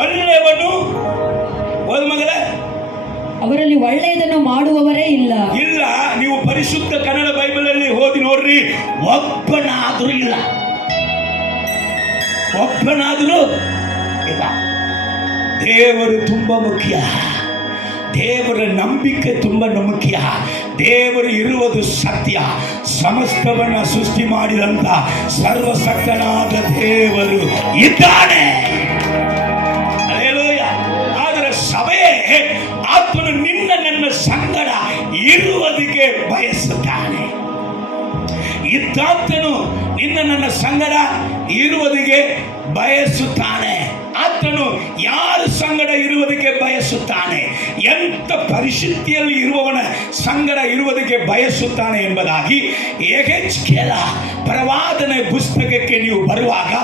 ಒಳ್ಳೆಯವನು ಮಗಳ ಅವರಲ್ಲಿ ಒಳ್ಳೆಯದನ್ನು ಮಾಡುವವರೇ ಇಲ್ಲ. ಇಲ್ಲ. ನೀವು ಪರಿಶುದ್ಧ ಕನ್ನಡ ಬೈಬಲಲ್ಲಿ ಓದಿ ನೋಡ್ರಿ, ಒಬ್ಬನಾದ್ರೂ ಇಲ್ಲ. ಒಬ್ಬನಾದ್ರೂ ಇಲ್ಲ. ದೇವರು ತುಂಬಾ ಮುಖ್ಯ. ದೇವರ ನಂಬಿಕೆ ತುಂಬ ಮುಖ್ಯ. ದೇವರು ಇರುವುದು ಸತ್ಯ. ಸಮಸ್ತವನ್ನ ಸೃಷ್ಟಿ ಮಾಡಿದಂತ ಸರ್ವಶಕ್ತನಾದ ದೇವರು ಇದ್ದಾನೆ. ಆದರೆ ಸಭೆಯೇ ಆತನು ನಿನ್ನ ನನ್ನ ಸಂಗಡ ಇರುವುದಕ್ಕೆ ಬಯಸುತ್ತಾನೆ. ಇದ್ದಾತನು ನಿನ್ನ ನನ್ನ ಸಂಗಡ ಇರುವುದಕ್ಕೆ ಬಯಸುತ್ತಾನೆ. ಆತನು ಯಾರ ಸಂಗಡ ಇರುವುದಕ್ಕೆ ಬಯಸುತ್ತಾನೆ, ಎಂತ ಪರಿಸ್ಥಿತಿಯಲ್ಲಿ ಇರುವವನ ಸಂಗಡ ಇರುವುದಕ್ಕೆ ಬಯಸುತ್ತಾನೆ ಎಂಬುದಾಗಿ ಯೆಹೆಜ್ಕೇಲ ಪ್ರವಾದನೆ ಪುಸ್ತಕಕ್ಕೆ ನೀವು ಬರುವಾಗ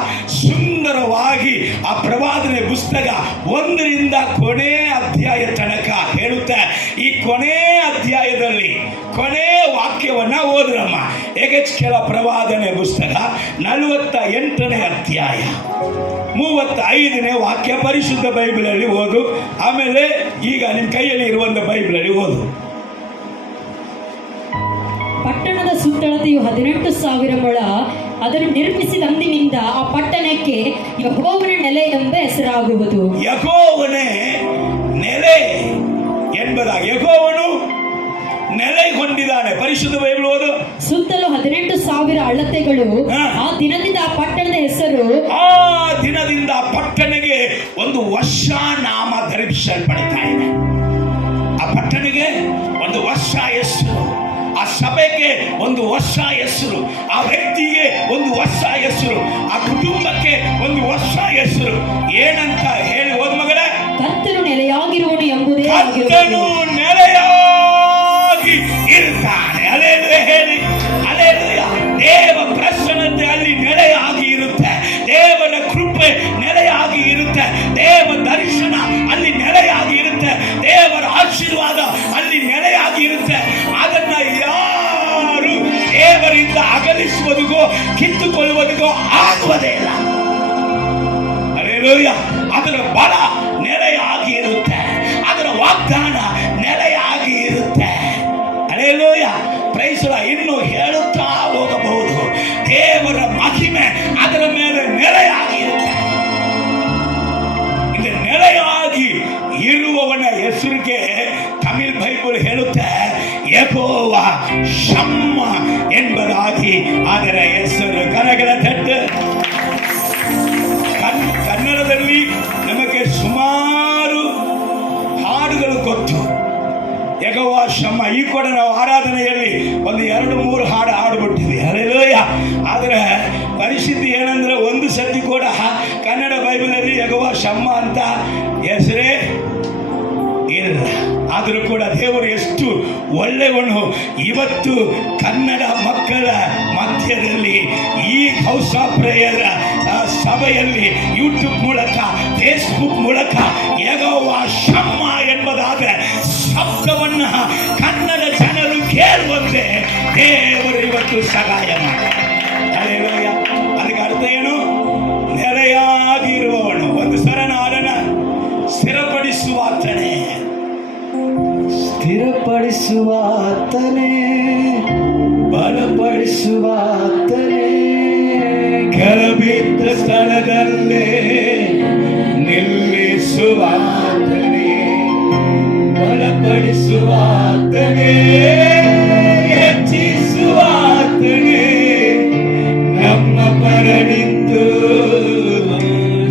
ಸುಂದರವಾಗಿ ಆ ಪ್ರವಾದನೆ ಪುಸ್ತಕ 1ರಿಂದ ಕೊನೆ ಅಧ್ಯಾಯ ತನಕ ಹೇಳುತ್ತೆ. ಈ ಕೊನೆ ಅಧ್ಯಾಯದಲ್ಲಿ ಕೊನೆ ವಾಕ್ಯವನ್ನ ಓದ್ರಮ್ಮ. ಯೆಹೆಜ್ಕೇಲ ಪ್ರವಾದನೆ ಪುಸ್ತಕ 48ನೇ ಅಧ್ಯಾಯ 35ನೇ ವಾಕ್ಯ ಪರಿಶುದ್ಧ ಬೈಬಲಲ್ಲಿ ಓದು. ಆಮೇಲೆ ಈಗ ನಿಮ್ಮ ಕೈಯಲ್ಲಿ ಇರುವಂತ ಬೈಬಲಲ್ಲಿ ಓದು. ಪಟ್ಟಣದ ಸುತ್ತಳತೆಯು 18,000 ಮೊಳ. ಅದನ್ನು ನಿರ್ಮಿಸಿದಂದಿನಿಂದ ಆ ಪಟ್ಟಣಕ್ಕೆ ಯೆಹೋವನ ನೆಲೆ ಎಂಬ ಹೆಸರಾಗುವುದು. ಯೆಹೋವನೇ ನೆಲೆ ಎಂಬುದಾಗಿ ಯೆಹೋವನು ನೆಲೆಗೊಂಡಿದ್ದಾನೆ. ಪರಿಶುದ್ಧ ಬೈಬಲ್ ಓದು. ಸುತ್ತಲೂ 18,000 ಅಳತೆಗಳು. ಆ ದಿನದಿಂದ ಆ ಪಟ್ಟಣದ ಹೆಸರು, ಆ ದಿನದಿಂದ ಪಟ್ಟಣಕ್ಕೆ ಒಂದು ಹೊಸ ನಾಮ ಧರಿಸಲ್ಪಡ್ತಾ ಇದೆ. ಆ ಪಟ್ಟಣಕ್ಕೆ ಒಂದು ಹೊಸ ಹೆಸರು, ಆ ಸಭೆಗೆ ಒಂದು ಹೊಸ ಹೆಸರು, ಆ ವ್ಯಕ್ತಿಗೆ ಒಂದು ಹೊಸ ಹೆಸರು, ಆ ಕುಟುಂಬಕ್ಕೆ ಒಂದು ಹೊಸ ಹೆಸರು. ಏನಂತ ಹೇಳಿ ಓದ್ ಮಗನ. ಕರ್ತನು ನೆಲೆಯಾಗಿರುವನು ಎಂಬುದೇ ಕರ್ತನು ನೆಲೆಯಾಗಿ ಇರ್ತಾನೆ. ಅಲ್ಲೇಲೂಯಾ ಹೇಳಿ. ಅಲ್ಲೇಲೂಯಾ. ದೇವ ಪ್ರಸನ್ನತೆ ಅಲ್ಲಿ ನೆಲೆಯಾಗಿ ಇರುತ್ತೆ. ದೇವರ ಕೃಪೆ ನೆಲೆಯಾಗಿ ಇರುತ್ತೆ. ದೇವ ದರ್ಶನ ಅಲ್ಲಿ ನೆಲೆಯಾಗಿ ಇರುತ್ತೆ. ದೇವರ ಆಶೀರ್ವಾದ ಅಲ್ಲಿ ನೆಲೆಯಾಗಿ ಇರುತ್ತೆ. ಅದನ್ನ ಯಾರು ದೇವರಿಂದ ಅಗಲಿಸುವುದಕ್ಕೂ ಕಿತ್ತುಕೊಳ್ಳುವುದಕ್ಕೂ ಆಗುವುದೇ ಇಲ್ಲ. ಹಲ್ಲೆಲೂಯಾ. ಅದರ ಬಲ ನೆಲೆಯಾಗಿ ಇರುತ್ತೆ, ಅದರ ವಾಗ್ದಾನ ನೆಲೆಯಾಗಿ ಇರುತ್ತೆ. ಹಲ್ಲೆಲೂಯಾ. Praise the Lord. ಇನ್ನು ಹೇಳುತ್ತಾ ಹೋಗಬಹುದು. ದೇವರ ಮಹಿಮೆ ಅದರ ಮೇಲೆ ನೆಲೆಯಾಗಿ ಇರುತ್ತೆ. ಇದು ನೆಲೆಯಾಗಿ ಇರುವವನ ಹೆಸರಿಗೆ ತಮಿಳ್ ಬೈಬಲ್ ಹೇಳುತ್ತೆ ಯೆಹೋವ ಶಮ್ಮ ಎಂಬುದಾಗಿ ಅದರ ಹೆಸರು. ಕರಗಳ ತಟ್ಟು. ಕನ್ನಡದಲ್ಲಿ ನಮಗೆ ಸುಮಾರು ಹಾಡುಗಳು ಗೊತ್ತು. ಯೆಹೋವ ಶಮ್ಮ ಈ ಕೂಡ ನಾವು ಆರಾಧನೆಯಲ್ಲಿ 1-2-3 ಹಾಡು ಹಾಡ್ಬಿಟ್ಟಿದ್ವಿ. ಹಲ್ಲೆಲೂಯಾ. ಆದರೆ ಪರಿಸ್ಥಿತಿ ಏನಂದ್ರೆ ಒಂದು ಸತಿ ಕೂಡ ಕನ್ನಡ ಬೈಬಲಲ್ಲಿ ಯೆಹೋವ ಶಮ್ಮ ಅಂತ ಹೆಸರೇ ಇಲ್ಲ. ಆದರೂ ಕೂಡ ದೇವರು ಎಷ್ಟು ಒಳ್ಳೆಯವನು. ಇವತ್ತು ಕನ್ನಡ ಮಕ್ಕಳ ಮಧ್ಯದಲ್ಲಿ ಈ ಹೌಸ್ ಆಫ್ ಪ್ರೇಯರ್ ಸಭೆಯಲ್ಲಿ ಯೂಟ್ಯೂಬ್ ಮೂಲಕ, ಫೇಸ್ಬುಕ್ ಮೂಲಕ ಯೆಹೋವ ಶಮ್ಮ ಎಂಬುದಾದ ಶಬ್ದವನ್ನ ಕನ್ನಡ ಜನರು ಕೇಳುವಂತೆ ದೇವರು ಇವತ್ತು ಸಹಾಯ ಮಾಡ್ತಾರೆ. ಹಲ್ಲೆಲೂಯಾ. ಅದಕ್ಕೆ ಅರ್ಥ ಏನು? ನೆಲೆಯಾಗಿರುವವನು. ಒಂದು ಸರಣ ಆಡೋಣ. ಸ್ಥಿರಪಡಿಸುವಾತನೇ, ಸ್ಥಿರಪಡಿಸುವಾತನೇ, ಬಲಪಡಿಸುವಾತನೇ, ಕೆಳಬಿದ್ದ ಸ್ಥಳದಲ್ಲೇ ನಿಲ್ಲಿಸುವಾತನೇ, ಬಲಪಡಿಸುವಾತನೇ, ಹೆಚ್ಚಿಸುವಾತನೇ, ನಮ್ಮ ಪರ ನಿಂತು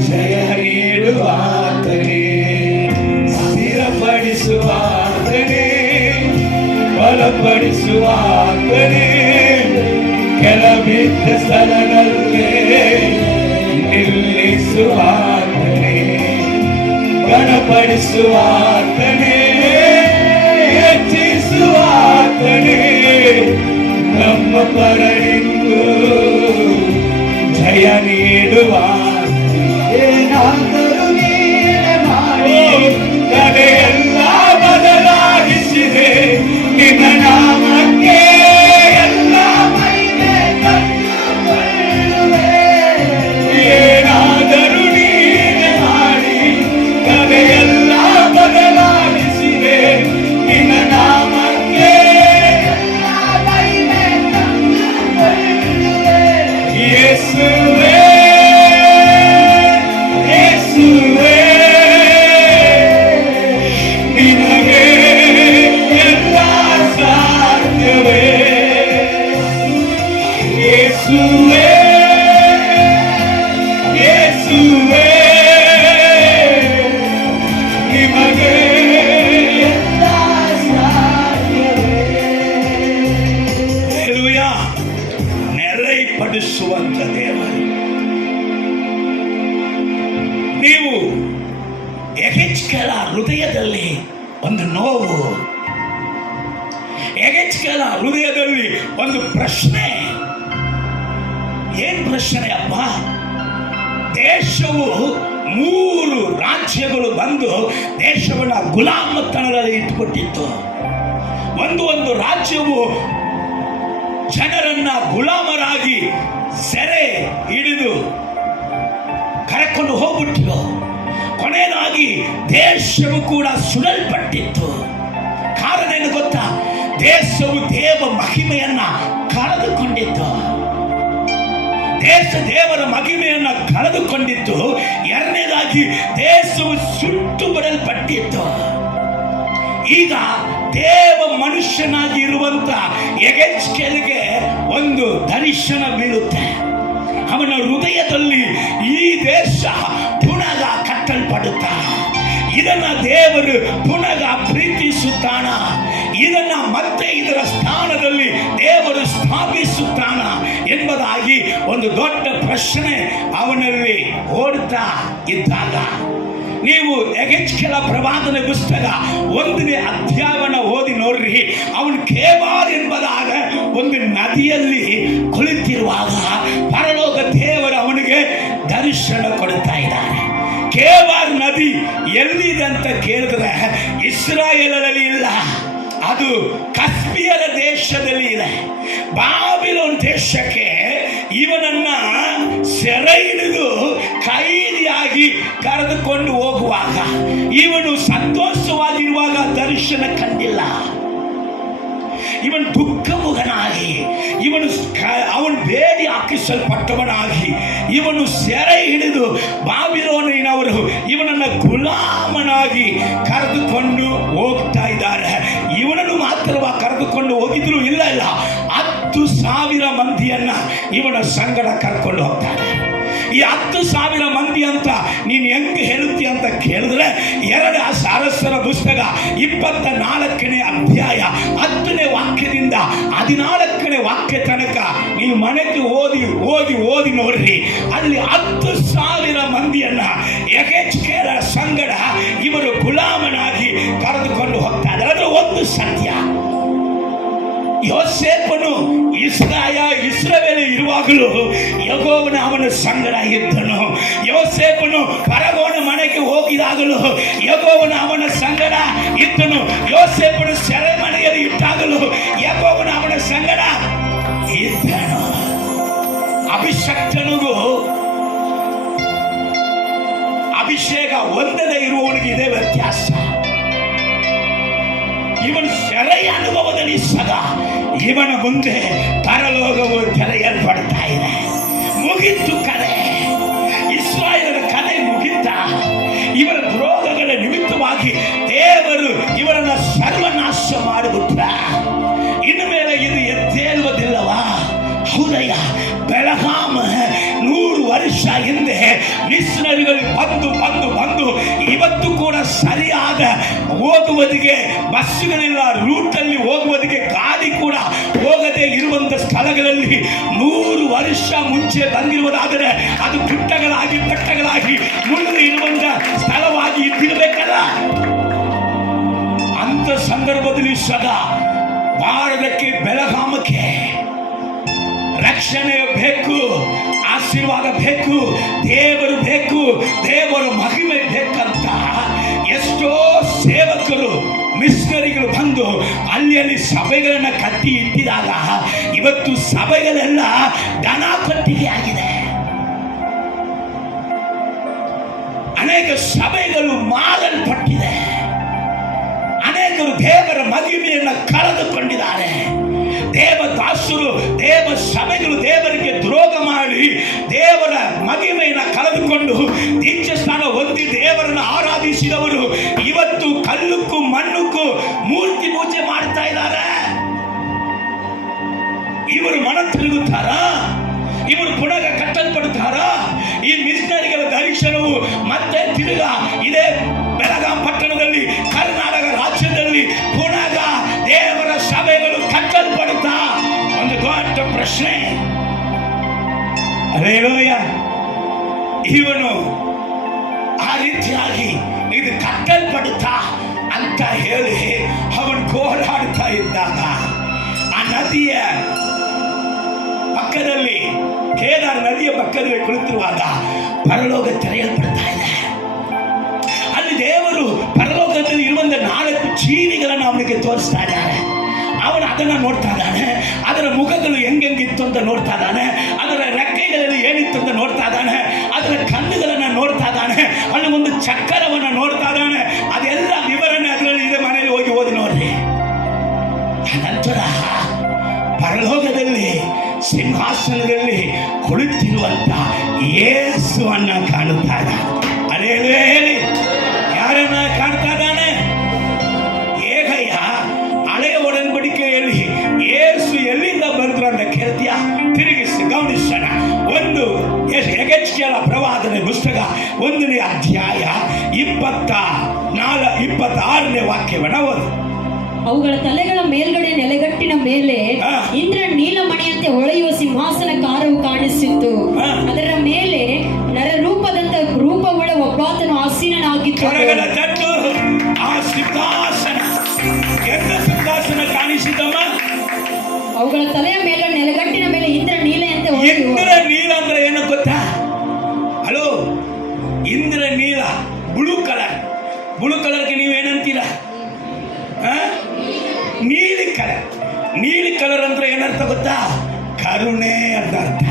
ಜಯ ನೀಡುವಾತನೇ, ಸ್ಥಿರಪಡಿಸುವಾತನೇ, ಬಲಪಡಿಸುವಾತನೇ, ಕೆಳಬಿದ್ದ ಸ್ಥಳದಲ್ಲೇ ನಿಲ್ಲಿಸುವಾತನೇ, ಗಣಪಡಿಸುವಾತನೇ, ಹೆಚ್ಚಿಸುವಾತನೇ, ನಮ್ಮ ಪರ ನಿಂತು ಜಯ ನೀಡುವ. ಏನಾದರೂ ನೀನೆ ಮಾಡಿ ಕಲೆಯೆಲ್ಲ ಬದಲಾಯಿಸಿದೆ, ನಿನ್ನ ನಾಮಕ್ಕೆ ಎಲ್ಲ ಮಹಿಮೆ ತಂದುಕೊಳ್ಳುವೆ. ಏನಾದರೂ ನೀನೆ ಮಾಡಿ ಕಲೆಯೆಲ್ಲ ಬದಲಾಯಿಸಿದೆ, ನಿನ್ನ ನಾಮಕ್ಕೆ ಎಲ್ಲ ಮಹಿಮೆ ತಂದುಕೊಳ್ಳುವೆ. ಯೇಸುವೇ, ಯೇಸುವೇ, ನಿನಗೆ ಎಲ್ಲ ಸಾಧ್ಯವೇ. ಯೇಸುವೇ, ಯೇಸುವೇ, ನಿಮಗೆ ಎಲ್ಲ ಸಾಧ್ಯವೇ. ಹಲ್ಲೆಲೂಯಾ. ನೆಲೆಪಡಿಸುವಂತ ದೇವರು. ನೀವು ಯೆಹೆಜ್ಕೇಲ ಹೃದಯದಲ್ಲಿ ಒಂದು ನೋವು, ಯೆಹೆಜ್ಕೇಲ ಹೃದಯದಲ್ಲಿ ಒಂದು ಪ್ರಶ್ನೆ. ಏನ್ ಪ್ರಶ್ನೆ ಅಪ್ಪ? ದೇಶವು 3 ರಾಜ್ಯಗಳು ಬಂದು ದೇಶವನ್ನ ಗುಲಾಮತನದಲ್ಲಿ ಇಟ್ಟುಕೊಟ್ಟಿತ್ತು. ಒಂದು ರಾಜ್ಯವು ಜನರನ್ನ ಗುಲಾಮರಾಗಿ ಸೆರೆ ಹಿಡಿದು ಕರೆಕೊಂಡು ಹೋಗ್ಬಿಟ್ಟಿತು. ಕೊನೆಯದಾಗಿ ದೇಶವು ಕೂಡ ಸುಡಲ್ಪಟ್ಟಿತ್ತು. ಕಾರಣ ಏನು ಗೊತ್ತಾ? ದೇಶವು ದೇವ ಮಹಿಮೆಯನ್ನ ಕಳೆದುಕೊಂಡಿತ್ತು. ದೇವರ ಮಹಿಮೆಯನ್ನ ಕಳೆದುಕೊಂಡಿತ್ತು. ಎರಡನೇದಾಗಿ ದೇಶವು ಸುಟ್ಟು ಬಿಡಲ್ಪಟ್ಟಿತ್ತು. ಈಗ ದೇವ ಮನುಷ್ಯನಾಗಿ ಇರುವಂತ ಯೆಹೆಜ್ಕೇಲನಿಗೆ ಒಂದು ದರ್ಶನ ಬೀಳುತ್ತೆ. ಅವನ ಹೃದಯದಲ್ಲಿ ಈ ದೇಶ ಪುನಃ ಕಟ್ಟಲ್ಪಡುತ್ತಾ, ಇದನ್ನ ದೇವರು ಪುನಃ ಪ್ರೀತಿಸುತ್ತಾನ, ಇದನ್ನ ಮತ್ತೆ ಇದರ ಸ್ಥಾನದಲ್ಲಿ ದೇವರು ಸ್ಥಾಪಿಸುತ್ತಾನ ಎಂಬುದಾಗಿ ಒಂದು ದೊಡ್ಡ ಪ್ರಶ್ನೆ ಅವನಲ್ಲಿ ಓಡುತ್ತಾ ಇದ್ದಾಗ, ನೀವು ಯೆಹೆಜ್ಕೇಲ ಪ್ರವಾದನೆ ಪುಸ್ತಕ 1ನೇ ಅಧ್ಯಾಯವನ್ನು ಓದಿ ನೋಡ್ರಿ. ಅವನು ಕೇಬಾರ್ ಎಂಬುದಾದ ಒಂದು ನದಿಯಲ್ಲಿ ಕುಳಿತಿರುವಾಗ ಪರಲೋಕ ದೇವರು ಅವನಿಗೆ ದರ್ಶನ ಕೊಡುತ್ತಾ ಇದ್ದಾನೆ. ಕೇಬಾರ್ ನದಿ ಎಲ್ಲಿದೆ ಅಂತ ಕೇಳಿದ್ರೆ ಇಸ್ರಾಯೇಲಲ್ಲಿ ಇಲ್ಲ, ಅದು ಕಸ್ಪಿಯರ ದೇಶದಲ್ಲಿ ಇದೆ. ಬಾಬಿಲೋನ್ ದೇಶಕ್ಕೆ ಇವನನ್ನ ಸೆರೆ ಹಿಡಿದು ಕೈದಿಯಾಗಿ ಕರೆದುಕೊಂಡು ಹೋಗುವಾಗ ಇವನು ಸಂತೋಷವಾಗಿರುವಾಗ ದರ್ಶನ ಕಂಡಿಲ್ಲ. ಇವನು ದುಃಖಮುಖನಾಗಿ, ಅವನು ಬೇಡಿ ಹಾಕಿಸಲ್ಪಟ್ಟವನಾಗಿ, ಇವನು ಸೆರೆ ಹಿಡಿದು ಬಾಬಿಲೋನಿನವರು ಇವನನ್ನು ಗುಲಾಮನಾಗಿ ಕರೆದುಕೊಂಡು ಹೋಗ್ತಾ ಇದ್ದಾರೆ. ಇವನನ್ನು ಮಾತ್ರವಾ ಕರೆದುಕೊಂಡು ಹೋಗಿದ್ರು? ಇಲ್ಲ, 10,000 ಮಂದಿಯನ್ನ ಇವನ ಸಂಗಡ ಕರ್ಕೊಂಡು ಹೋಗ್ತಾರೆ. ಈ 10,000 ಮಂದಿ ಅಂತ ನೀನು ಹೆಂಗೆ ಹೇಳುತ್ತೀಯ ಅಂತ ಕೇಳಿದ್ರೆ, 2 ಅರಸರ ಪುಸ್ತಕ 24ನೇ ಅಧ್ಯಾಯ 10ನೇ ವಾಕ್ಯದಿಂದ 14ನೇ ವಾಕ್ಯ ತನಕ ನೀವು ಮನೆಗೆ ಓದಿ ನೋಡ್ರಿ. ಅಲ್ಲಿ 10,000 ಮಂದಿಯನ್ನ ಯೆಹೆಜ್ಕೇಲ ಸಂಗಡ ಇವರು ಗುಲಾಮನಾಗಿ ಕರೆದುಕೊಂಡು ಹೋಗ್ತಾ ಇದ್ದಾರೆ. ಅದು ಒಂದು ಸತ್ಯ. ಯೋಸೇಫನು ಇಸ್ರಾಯೇಲ್ ಇರುವಾಗಲೂ ಯೆಹೋವನು ಅವನ ಸಂಗಡ ಇದ್ದನು. ಯೋಸೇಫನು ಫರೋಹನ ಮನೆಗೆ ಹೋಗಿದಾಗಲೂ ಯೆಹೋವನು ಅವನ ಸಂಗಡ ಇದ್ದನು. ಯೋಸೇಫನು ಸೆರೆಮನೆಯಲ್ಲಿ ಇಟ್ಟಾಗಲೂ ಯೆಹೋವನು ಅವನ ಸಂಗಡ ಇದ್ದನು. ಅಭಿಷಕ್ತನಿಗೂ ಅಭಿಷೇಕ ಹೊಂದದೇ ಇರುವವನಿಗೆ ಇದೇ ವ್ಯತ್ಯಾಸ. ಇವನು ಸೆರೆಯ ಅನುಭವದಲ್ಲಿ ಸದಾ ಇವನ ಮುಂದೆ ಪರಲೋಕವು ತೆರೆಯಲ್ಪಡ್ತಾ ಇದೆ. ಮುಗಿತು ಕಲೆ, ಇಸ್ರಾಯೇಲರ ಕಲೆ ಮುಗಿತ. ಇವರ ದ್ರೋಹಗಳ ನಿಮಿತ್ತವಾಗಿ ದೇವರು ಇವರನ್ನ ಸರ್ವನಾಶ ಮಾಡಿಬಿಟ್ಟ. ಇನ್ನು ಮೇಲೆ ಇದು ಎದ್ದೇಳುವುದಿಲ್ಲವಾ? ಹೌದಯ್ಯ. ಬೆಳಗಾಮ 100 ವರ್ಷ ಹಿಂದೆ ಮಿಷನರಿಗಳು ಬಂದು ಇವತ್ತು ಕೂಡ ಸರಿಯಾದ ಹೋಗುವುದಕ್ಕೆ ಬಸ್ಸುಗಳಿಲ್ಲ, ರೂಟಲ್ಲಿ ಹೋಗುವುದಕ್ಕೆ ಗಾಡಿ ಕೂಡ ಹೋಗದೆ ಇರುವಂತ ಸ್ಥಳಗಳಲ್ಲಿ 100 ವರ್ಷ ಮುಂಚೆ ಬಂದಿರುವುದಾದರೆ ಅದು ಪಟ್ಟಗಳಾಗಿ ಮುಳ್ಳು ಇರುವಂತ ಸ್ಥಳವಾಗಿ ಇದ್ದಿರಬೇಕಲ್ಲ. ಅಂತ ಸಂದರ್ಭದಲ್ಲಿ ಸದಾ ಭಾರತಕ್ಕೆ, ಬೆಳಗಾಮಕ್ಕೆ ರಕ್ಷಣೆ ಬೇಕು, ಆಶೀರ್ವಾದ ಬೇಕು, ದೇವರು ಬೇಕು, ದೇವರ ಮಹಿಮೆ ಬೇಕಂತ ಎಷ್ಟೋ ಸೇವಕರು ಮಿಷನರಿಗಳು ಬಂದು ಅಲ್ಲಿ ಸಭೆಗಳನ್ನ ಕಟ್ಟಿ ಇಟ್ಟಿದಾಗ ಇವತ್ತು ಸಭೆಗಳೆಲ್ಲ ದನ ಕಟ್ಟಿಗೆ ಆಗಿದೆ. ಅನೇಕ ಸಭೆಗಳು ಮಾರಲ್ಪಟ್ಟಿದೆ. ಅನೇಕರು ದೇವರ ಮಹಿಮೆಯನ್ನ ಕಳೆದುಕೊಂಡಿದ್ದಾರೆ. ದೇವದಾಸರು, ದೇವ ಸಭೆಗಳು ದೇವರಿಗೆ ದ್ರೋಹ ಮಾಡಿ ದೇವರ ಮಹಿಮೆಯನ್ನು ಕಳೆದುಕೊಂಡು ದೀಕ್ಷಾ ಸ್ನಾನ ಹೊಂದಿ ದೇವರನ್ನು ಆರಾಧಿಸಿದವರು ಇವತ್ತು ಕಲ್ಲುಕ್ಕೂ ಮಣ್ಣಕ್ಕೂ ಮೂರ್ತಿ ಪೂಜೆ ಮಾಡ್ತಾ ಇದ್ದಾರೆ. ಇವರು ಮನ ತಿರುಗುತ್ತಾರ? ಇವರು ಪುನಃ ಕಟ್ಟಲ್ಪಡುತ್ತಾರ? ಈ ಮಿಷನರಿಗಳ ದರ್ಶನವು ಮತ್ತೆ ತಿರುಗ ಇದೇ ಬೆಳಗಾಂ ಪಟ್ಟಣದಲ್ಲಿ, ಕರ್ನಾಟಕ ರಾಜ್ಯದಲ್ಲಿ ಪುನಃ ದೇವರ ಸಭೆಗಳು ಕಟ್ಟಲ್ಪಡುತ್ತಾ? ಒಂದು ದೊಡ್ಡ ಪ್ರಶ್ನೆ. ಹಲ್ಲೆಲೂಯ. ಇವನು ಆ ರೀತಿಯಾಗಿ ಇದು ಕಟ್ಟಲ್ಪಡುತ್ತಾ ಅಂತ ಹೇಳಿ ಅವನು ಹೋರಾಡ್ತಾ ಇದ್ದಾಗ ಆ ನದಿಯ ಪಕ್ಕದಲ್ಲಿ, ಕೇದಾರ ನದಿಯ ಪಕ್ಕದಲ್ಲಿ ಕುಳಿತಿರುವಾಗ ಪರಲೋಕ ತೆರೆಯಲ್ಪಡ್ತಾ ಇದೆ. ಅಲ್ಲಿ ದೇವರು ಪರಲೋಕದಲ್ಲಿ ಇರುವಂತ 4 ಜೀವಿಗಳನ್ನು ಅವನಿಗೆ ತೋರಿಸ್ತಾ ಇದ್ದಾರೆ. ಅವನು ಅದನ್ನು ನೋಡ್ತಾ ಇದ್ದಾನೆ. ಅದರ ಮುಖಗಳು ಹೆಂಗಿತ್ತು ಅಂತ ನೋಡ್ತಾ ಇದ್ದಾನೆ. ಅದರ ರೆಕ್ಕೆಗಳಲ್ಲಿ ಏನಿತ್ತು ಅಂತ ನೋಡ್ತಾ ಇದ್ದಾನೆ. ಅದರ ಕಣ್ಣುಗಳನ್ನು ನೋಡ್ತಾ ಇದ್ದಾನೆ. ಅಲ್ಲಿ ಒಂದು ಚಕ್ಕರವನ್ನು ನೋಡ್ತಾ ಇದ್ದಾನೆ. ಅದೆಲ್ಲ ವಿವರಣೆ ಅದರಲ್ಲಿ ಇದೆ. ಮನೆಯಲ್ಲಿ ಹೋಗಿ ಓದಿ ನೋಡ್ರಿ. ನಂತರ ಪರಲೋಕದಲ್ಲಿ ಸಿಂಹಾಸನದಲ್ಲಿ ಕುಳಿತಿರುವಂತ ಯೇಸುವನ್ನ ಕಾಣುತ್ತಾ ಇದ್ದಾನೆ. ಅದೇ ಹೇಳಿ, ಯಾರನ್ನ ಕಾಣ್ತಾ ಇದ್ದಾನೆ? ಹೇಗಯ್ಯ? ಹಳೆಯ ಒಡಂಬಡಿಕೆಯಲ್ಲಿ ಯೇಸು ಎಲ್ಲಿಂದ ಬಂದ್ರು ಅಂತ ಕೇಳ್ತೀಯ? ತಿರುಗಿಸಿ ಗಮನಿಸೋಣ. ಯೆಹೆಜ್ಕೇಲ ಪ್ರವಾದನೆ ಪುಸ್ತಕ 1ನೇ ಅಧ್ಯಾಯ 26ನೇ ವಾಕ್ಯವನ್ನು ಓದಿ. ಅವುಗಳ ತಲೆಗಳ ಮೇಲ್ಗಡೆ ನೆಲೆಗಟ್ಟಿನ ಮೇಲೆ ಇಂದ್ರ ನೀಲಮಣಿಯಂತೆ ಹೊಳೆಯುವ ಸಿಂಹಾಸನಕಾರವು ಕಾಣಿಸಿತ್ತು. ಅದರ ಮೇಲೆ ನರರೂಪದಂತ ರೂಪವುಳ್ಳ ಒಬ್ಬಾತನು ಆಸೀನನಾಗಿದ್ದು, ಆ ಸಿಂಹಾಸನ ಸಿಂಹಾಸನ ಕಾಣಿಸಿದಮ್ಮ. ಅವುಗಳ ತಲೆಯ ಮೇಲೆ ನೆಲೆಗಟ್ಟಿನ ಮೇಲೆ ಇಂದ್ರ ನೀಲೆಯಂತೆ ಇಂದ್ರ ನೀಲ ಅಂದ್ರೆ ಏನು ಗೊತ್ತಾ? ಹಲೋ, ಇಂದ್ರ ನೀಲ ಬ್ಲೂ ಕಲರ್. ಬ್ಲೂ ಕಲರ್ಗೆ ನೀವೇನಂತೀರ? ನೀಲಿ ಕಲರ್. ನೀಲಿ ಕಲರ್ ಅಂದ್ರೆ ಏನರ್ಥ ಗೊತ್ತಾ? ಕರುಣೆ ಅಂತ ಅರ್ಥ.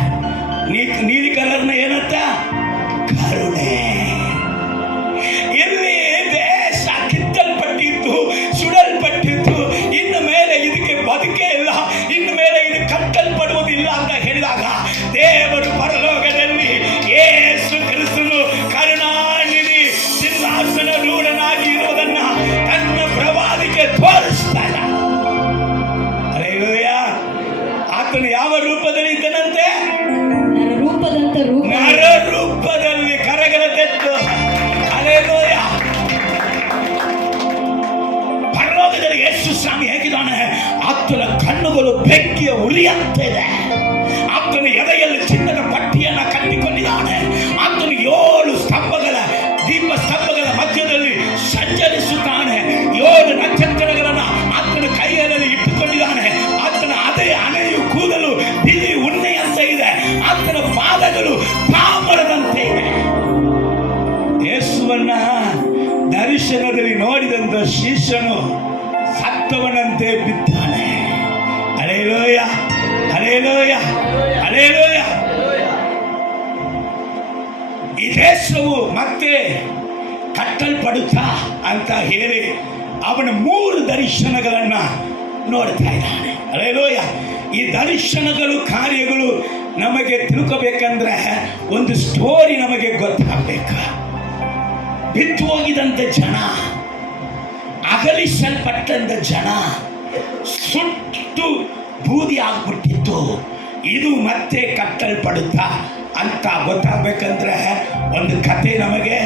ಮನುಷ್ಯನು ಸತ್ತವನಂತೆ ಬಿದ್ದಾನೆ. Hallelujah, hallelujah, hallelujah. ಈ ದೇಶವು ಮತ್ತೆ ಕಟ್ಟಲ್ಪಡುತ್ತಾ ಅಂತ ಹೇಳಿ ಅವನ 3 ದರ್ಶನಗಳನ್ನ ನೋಡ್ತಾ ಇದ್ದಾನೆ. ಹಲ್ಲೆಲೂಯ. ಈ ದರ್ಶನಗಳು, ಕಾರ್ಯಗಳು ನಮಗೆ ತಿಳ್ಕೋಬೇಕಂದ್ರೆ ಒಂದು ಸ್ಟೋರಿ ನಮಗೆ ಗೊತ್ತಾಗಬೇಕು. ಬಿದ್ದು ಹೋಗಿದಂತ ಜನ, ಅಗಲಿಸಲ್ಪಟ್ಟಂತ ಜನ, ಸುಟ್ಟು ಬೂದಿ ಆಗ್ಬಿಟ್ಟಿತ್ತು, ಇದು ಮತ್ತೆ ಕಟ್ಟಲ್ಪಡುತ್ತಾ ಅಂತ ಗೊತ್ತಾಗಬೇಕಂದ್ರೆ ಒಂದು ಕತೆ ನಮಗೆ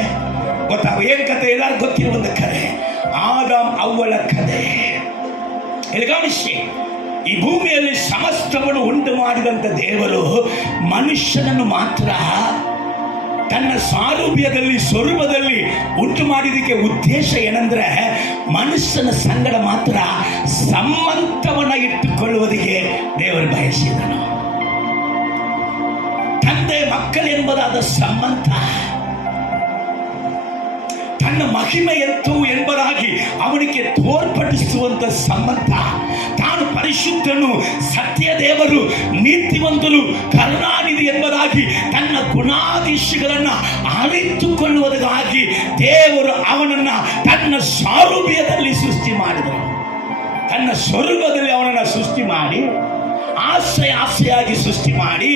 ಏನ್ ಕತೆ? ಎಲ್ಲರೂ ಗೊತ್ತಿರುವ ಒಂದು ಕತೆ, ಆದಾಮ್ ಅವ್ವಳ ಕತೆ. ಇಲ್ಲಿ ಗಮನಿಸಿ, ಈ ಭೂಮಿಯಲ್ಲಿ ಸಮಸ್ತವನ್ನು ಉಂಟು ಮಾಡಿದಂತ ದೇವರು ಮನುಷ್ಯನನ್ನು ಮಾತ್ರ ತನ್ನ ಸಾರೂಪ್ಯದಲ್ಲಿ, ಸ್ವರೂಪದಲ್ಲಿ ಉಂಟು ಮಾಡಿದಕ್ಕೆ ಉದ್ದೇಶ ಏನಂದ್ರೆ ಮನುಷ್ಯನ ಸಂಗಡ ಮಾತ್ರ ಸಂಬಂಧವನ್ನ ಇಟ್ಟುಕೊಳ್ಳುವುದಕ್ಕೆ ದೇವರು ಬಯಸಿದನು. ತಂದೆ ಮಕ್ಕಳೆಂಬುದಾದ ಸಂಬಂಧ, ತನ್ನ ಮಹಿಮೆ ಎಂತು ಎಂಬುದಾಗಿ ಅವನಿಗೆ ತೋರ್ಪಡಿಸುವಂತ ಸಂಬಂಧ, ತಾನು ಪರಿಶುದ್ಧನು, ಸತ್ಯದೇವರು, ನೀತಿವಂತನು, ಕರುಣಾನಿಧಿ ಎಂಬುದಾಗಿ ತನ್ನ ಗುಣಾಧೀಶಗಳನ್ನು ಅರಿತುಕೊಳ್ಳುವುದಕ್ಕಾಗಿ ದೇವರು ಅವನನ್ನು ತನ್ನ ಸಾರೂಪ್ಯದಲ್ಲಿ ಸೃಷ್ಟಿ ಮಾಡಿದನು. ತನ್ನ ಸ್ವರೂಪದಲ್ಲಿ ಅವನನ್ನು ಸೃಷ್ಟಿ ಮಾಡಿ, ಆಸೆಯಾಗಿ ಸೃಷ್ಟಿ ಮಾಡಿ,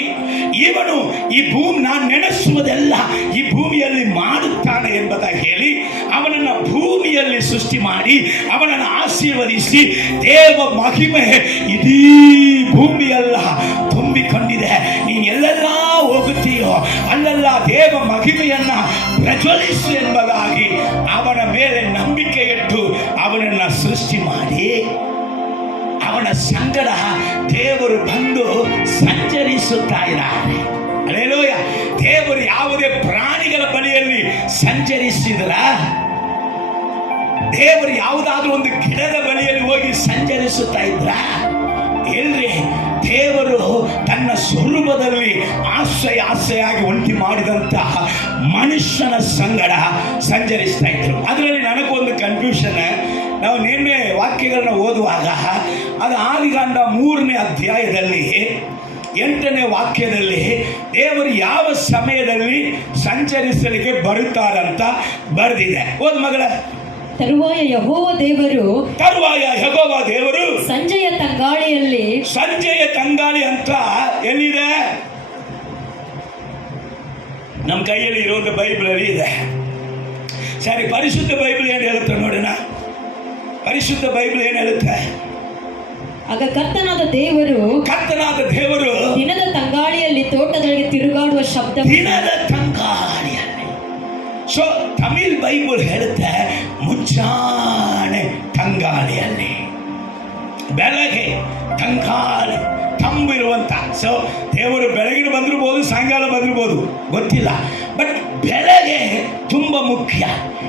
ಇವನು ಈ ಭೂಮಿ ನಾನು ನೆನೆಸುವುದೆಲ್ಲ ಈ ಭೂಮಿಯಲ್ಲಿ ಮಾಡುತ್ತಾನೆ ಎಂಬುದಾಗಿ ಹೇಳಿ ಅವನನ್ನು ಭೂಮಿಯಲ್ಲಿ ಸೃಷ್ಟಿ ಮಾಡಿ ಅವನನ್ನು ಆಶೀರ್ವದಿಸಿ, ದೇವ ಮಹಿಮೆ ಇಡೀ ಭೂಮಿಯೆಲ್ಲ ತುಂಬಿಕೊಂಡಿದೆ, ನೀನು ಎಲ್ಲೆಲ್ಲ ಹೋಗುತ್ತೀಯೋ ಅಲ್ಲೆಲ್ಲ ದೇವ ಮಹಿಮೆಯನ್ನ ಪ್ರಜ್ವಲಿಸು ಎಂಬುದಾಗಿ ಅವನ ಮೇಲೆ ನಂಬಿಕೆ ಇಟ್ಟು ಅವನನ್ನು ಸೃಷ್ಟಿ ಮಾಡಿ ಅವನ ಸಂಗಡ ದೇವರು ಬಂದು ಸಂಚರಿಸುತ್ತಾ ಇದ್ದಾರೆ. ಹಲ್ಲೆಲೂಯ. ದೇವರು ಯಾವುದೇ ಪ್ರಾಣಿಗಳ ಬಳಿಯಲ್ಲಿ ಸಂಚರಿಸಿದ್ರ? ದೇವರು ಯಾವುದಾದ್ರೂ ಒಂದು ಗಿಡದ ಬಳಿಯಲ್ಲಿ ಹೋಗಿ ಸಂಚರಿಸುತ್ತಾ ಇದ್ರ? ಎಲ್ರಿ, ದೇವರು ತನ್ನ ಸ್ವರೂಪದಲ್ಲಿ ಆಸೆಯಾಗಿ ಉಂಟು ಮಾಡಿದಂತಹ ಮನುಷ್ಯನ ಸಂಗಡ ಸಂಚರಿಸ್ತಾ ಇದ್ರು. ಅದರಲ್ಲಿ ನನಗೊಂದು ಕನ್ಫ್ಯೂಷನ್. ನಾವು ನಿನ್ನೆ ವಾಕ್ಯಗಳನ್ನ ಓದುವಾಗ ಅದು ಆದಿಕಾಂಡ 3ನೇ ಅಧ್ಯಾಯದಲ್ಲಿ 8ನೇ ವಾಕ್ಯದಲ್ಲಿ ದೇವರು ಯಾವ ಸಮಯದಲ್ಲಿ ಸಂಚರಿಸಲಿಕ್ಕೆ ಬರುತ್ತಾರಂತ ಬರೆದಿದೆ. ಓದ್ ಮಗಳ. ತರುವಾಯ ಯೆಹೋವ ದೇವರು ಸಂಜೆಯ ತಂಗಾಳಿ ಅಂತ ಎಲ್ಲಿದೆ? ನಮ್ಮ ಕೈಯಲ್ಲಿ ಇರುವಂತ ಬೈಬಲಲ್ಲಿ ಇದೆ. ಸರಿ, ಪರಿಶುದ್ಧ ಬೈಬಲ್ ಏನು ಹೇಳುತ್ತೆ ನೋಡೋಣ. ಪರಿಶುದ್ಧ ಬೈಬಲ್ ಏನು ಹೇಳುತ್ತೆ? ಆಗ ಕರ್ತನಾದ ದೇವರು ದಿನದ ತಂಗಾಳಿಯಲ್ಲಿ ತೋಟದೊಳಗೆ ತಿರುಗಾಡುವ ಶಬ್ದ. ದಿನದ ತಂಗಾಳಿಯಲ್ಲಿ. ಸೊ ತಮಿಳ್ ಬೈಬಲ್ ಹೇಳುತ್ತೆ ಮುಂಜಾನೆ ತಂಗಾಳಿಯಲ್ಲಿ, ಬೆಳಗ್ಗೆ ತಂಗಾಳಿ ತಂಬಿರುವಂತ. ಸೊ ದೇವರು ಬೆಳಗಿನ ಬಂದಿರ್ಬೋದು, ಸಾಯಂಕಾಲ ಬಂದಿರ್ಬೋದು, ಗೊತ್ತಿಲ್ಲ. ಬಟ್ ಬೆಳಗ್ಗೆ ತುಂಬ ಮುಖ್ಯ.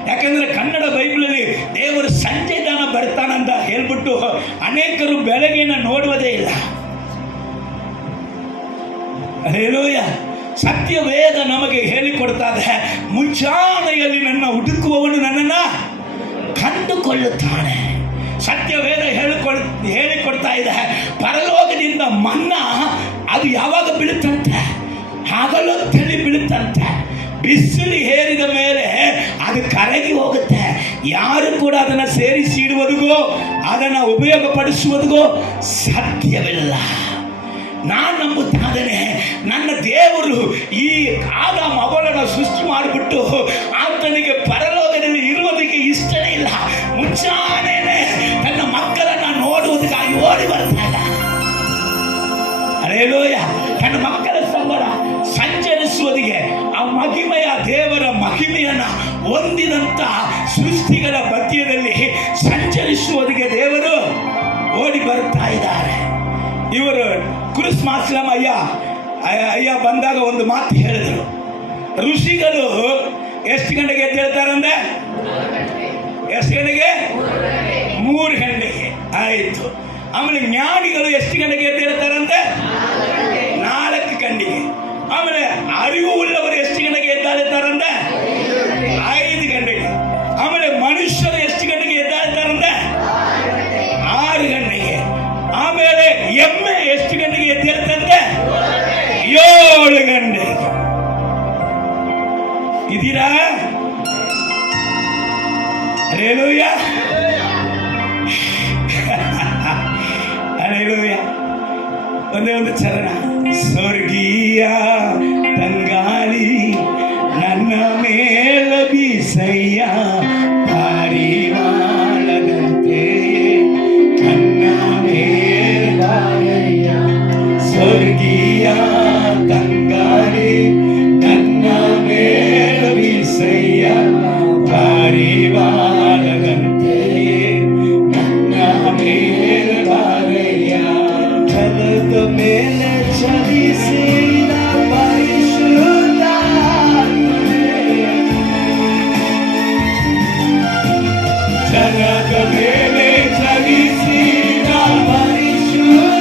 ಯಾಕಂದ್ರೆ ಕನ್ನಡ ಬೈಬಲಲ್ಲಿ ದೇವರು ಸಂಜೆ ದಾನ ಬರ್ತಾನಂತ ಹೇಳ್ಬಿಟ್ಟು ಅನೇಕರು ಬೆಳಗ್ಗೆನ ನೋಡುವುದೇ ಇಲ್ಲ. ಹಲ್ಲೆಲೂಯ. ಸತ್ಯವೇದ ನಮಗೆ ಹೇಳಿಕೊಡ್ತಾ ಇದೆ, ಮುಂಜಾನೆಯಲ್ಲಿ ನನ್ನ ಹುಡುಕುವವನು ನನ್ನನ್ನು ಕಂಡುಕೊಳ್ಳುತ್ತಾನೆ. ಸತ್ಯವೇದ ಹೇಳಿಕೊಡ್ತಾ ಇದೆ, ಪರಲೋಕದಿಂದ ಮನ್ನಾ ಅದು ಯಾವಾಗ ಬೀಳುತ್ತಂತೆ? ಹಗಲೊತ್ತಲ್ಲಿ ಬೀಳುತ್ತಂತೆ. ಬಿಸಿಲು ಹೇರಿದ ಮೇಲೆ ಅದು ಕರಗಿ ಹೋಗುತ್ತೆ. ಯಾರು ಕೂಡ ಅದನ್ನು ಸೇರಿಸಿ ಇಡುವುದಕ್ಕೋ ಅದನ್ನು ಉಪಯೋಗಪಡಿಸುವುದಕ್ಕೋ ಸಾಧ್ಯವಿಲ್ಲ. ನಾನು ನಂಬುತ್ತಾನೆ, ನನ್ನ ದೇವರು ಈ ಆದಾಮ ಅವಳನ್ನು ಸೃಷ್ಟಿ ಮಾಡಿಬಿಟ್ಟು ಆತನಿಗೆ ಪರಲೋಕದಲ್ಲಿ ಇರುವುದಕ್ಕೆ ಇಷ್ಟನೇ ಇಲ್ಲ. ಮುಂಚಾನೇನೆ ತನ್ನ ಮಕ್ಕಳನ್ನು ನೋಡುವುದಕ್ಕಾಗಿ ಓಡಿ ಬರ್ತಾ ಇಲ್ಲ. ಹಲ್ಲೆಲೂಯ. ತನ್ನ ಮಕ್ಕಳ ಸಂಗಡ ಸಂಚರಿಸುವುದಿಗೆ ಆ ಮಹಿಮೆಯ ದೇವರ ಮಹಿಮೆಯನ್ನ ಹೊಂದಿದಂತ ಸೃಷ್ಟಿಗಳ ಮಧ್ಯದಲ್ಲಿ ಸಂಚರಿಸುವುದಕ್ಕೆ ದೇವರು ಓಡಿ ಬರ್ತಾ ಇದ್ದಾರೆ. ಇವರು ಕ್ರಿಸ್ಮಸ್ ಅಯ್ಯ ಬಂದಾಗ ಒಂದು ಮಾತು ಹೇಳಿದರು. ಋಷಿಗಳು ಎಷ್ಟು ಗಂಟೆಗೆ ಎದ್ದೇಳ್ತಾರಂದ್ರೆ? ಎಷ್ಟು ಗಂಟೆಗೆ? 3 ಗಂಟೆಗೆ. ಆಯಿತು. ಆಮೇಲೆ ಜ್ಞಾನಿಗಳು ಎಷ್ಟು ಗಂಟೆಗೆ ಎದ್ದೇಳ್ತಾರಂತೆ? 4 ಗಂಟೆಗೆ. ಆಮೇಲೆ ಅರಿವು ಉಳ್ಳವರು ಎಷ್ಟು ಗಂಟೆಗೆ ಎದ್ದಾಳ್ತಾರಂತೆ? 5 ಗಂಟೆಗೆ. ಆಮೇಲೆ ಮನುಷ್ಯರು ಎಷ್ಟು ಗಂಟೆಗೆ ಎದ್ದಾಳ್ತಾರಂತೆ? ಇದ್ದೀರಾ? Hallelujah, hallelujah. ಒಂದೇ ಒಂದು ಚರಣ. ಸ್ವರ್ಗೀಯ ತಂಗಾಳಿ ನನ್ನ ಮೇಲ ಬೀಸಯ್ಯ, ಪಾರಿವಾಳದಂತೆ ನನ್ನ ಮೇಲಾಯಯ್ಯ. ಸ್ವರ್ಗೀಯ ತಂಗಾಳಿ ನನ್ನ ಮೇಲ ಬೀಸಯ್ಯ, ಪಾರಿವಾಳದಂತೆ ನನ್ನ ಮೇಲಾಯಯ್ಯ. ಜಲದ ಮೇಲೆ ಚಲಿಸಿದ ಪರಿಶುದ್ಧಾತ್ಮನೇ, ಜಲದ ಮೇಲೆ ಚಲಿಸಿದ ಪರಿಶುದ್ಧಾತ್ಮನೇ,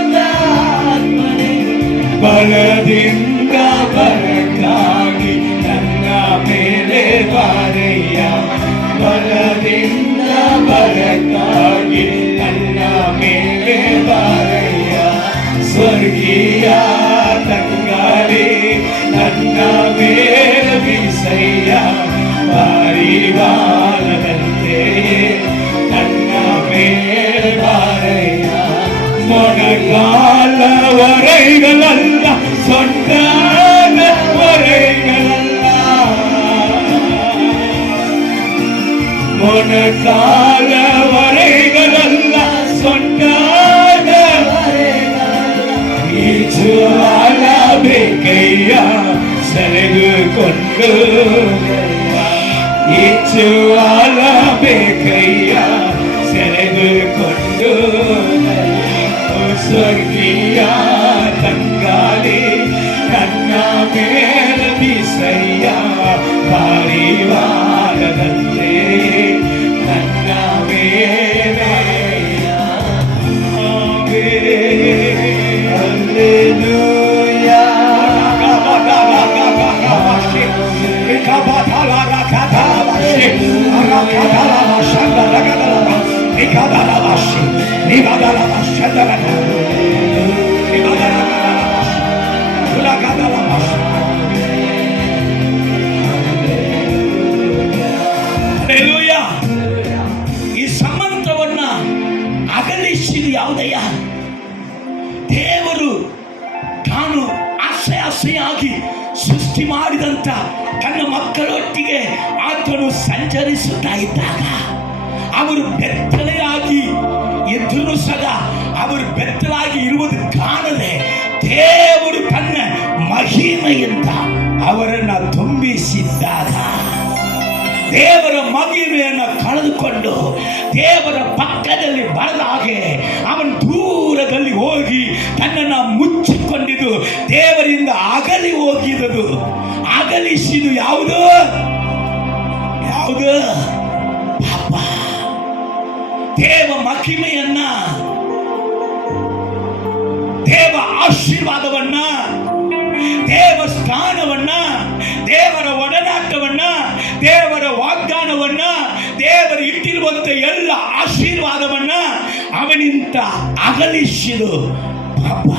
ಬಲದಿಂದ ಬರಕ್ಕಾಗಿ ನನ್ನ ಮೇಲೆ ಬಾರಯ್ಯ. ಬಲದಿಂದ ಬರಕ್ಕಾಗಿ ನನ್ನ ಮೇಲೆ ಬಾರಯ್ಯ. ಸ್ವರ್ಗೀಯ ತಂಗಾಳಿ ನನ್ನ ಮೇಲೆ ಬೀಸಯ್ಯ, ಪಾರಿವಾಳದಂತೆ ನನ್ನ ಮೇಲೆ ಬಾರಯ್ಯ. ಮೊಣಕಾಲ ವರೆಗಳಲ್ಲ, ಸೊಂಟಾದ ವರೆಗಳಲ್ಲ, ಮೊಣಕಾಲ ವರೆಗಳಲ್ಲ, ಸೊಂಟಾದ ಈಜುವಾಲ ಬೇಕಯ್ಯ, ಸೆಳೆದುಕೊಂಡು ಈಜುವಾಲ ಬೇಕಯ್ಯ, ಸೆಳೆದುಕೊಂಡು. ಸ್ವರ್ಗೀಯ ತಂಗಾಳಿ ನನ್ನ ಮೇಲೆ ಬೀಸಯ್ಯ, ಪಾರಿವಾಳದಂತೆ ನನ್ನ ಮೇಲೆ. ಹಲ್ಲೆಲೂಯಾ. ಈ ಸಂಬಂಧವನ್ನ ಅಗಲಿಸಿದ ಯಾವುದಯ್ಯ? ದೇವರು ತಾನು ಆಸೆಯಾಗಿ ಸೃಷ್ಟಿ ಮಾಡಿದಂತ ತನ್ನ ಮಕ್ಕಳೊಟ್ಟಿಗೆ ಆತನು ಸಂಚರಿಸುತ್ತಾ ಇದ್ದಾಗ ಅವರು ಬೆತ್ತಲೆಯಾಗಿ ಇದ್ದರೂ ಸಹ ಅವರು ಬೆತ್ತಲಾಗಿ ಇರುವುದು ಕಾಣದೆ ದೇವರು ತನ್ನ ಮಹಿಮೆಯಿಂದ ಅವರನ್ನ ತುಂಬಿಸಿದ್ದಾಗ ದೇವರ ಮಹಿಮೆಯನ್ನು ಕಳೆದುಕೊಂಡು ದೇವರ ಪಕ್ಕದಲ್ಲಿ ಬರದ ಹಾಗೆ ಅವನು ದೂರದಲ್ಲಿ ಹೋಗಿ ತನ್ನನ್ನು ಮುಚ್ಚಿಕೊಂಡಿದ್ದು ದೇವರಿಂದ ಅಗಲಿ ಹೋಗಿದ್ದು. ಅಗಲಿಸಿದು ಯಾವುದು? ಪಾಪ. ದೇವ ಮಹಿಮೆಯನ್ನ, ದೇವ ಆಶೀರ್ವಾದವನ್ನ, ದೇವ ಸ್ಥಾನವನ್ನ, ದೇವರ ಒಡನಾಟವನ್ನ, ದೇವರ ವಾಗ್ದಾನವನ್ನ, ದೇವರು ಇಟ್ಟಿರುವಂತ ಎಲ್ಲ ಆಶೀರ್ವಾದವನ್ನ ಅವನಿಂದ ಅಗಲಿಸಿದು ಪಾಪ.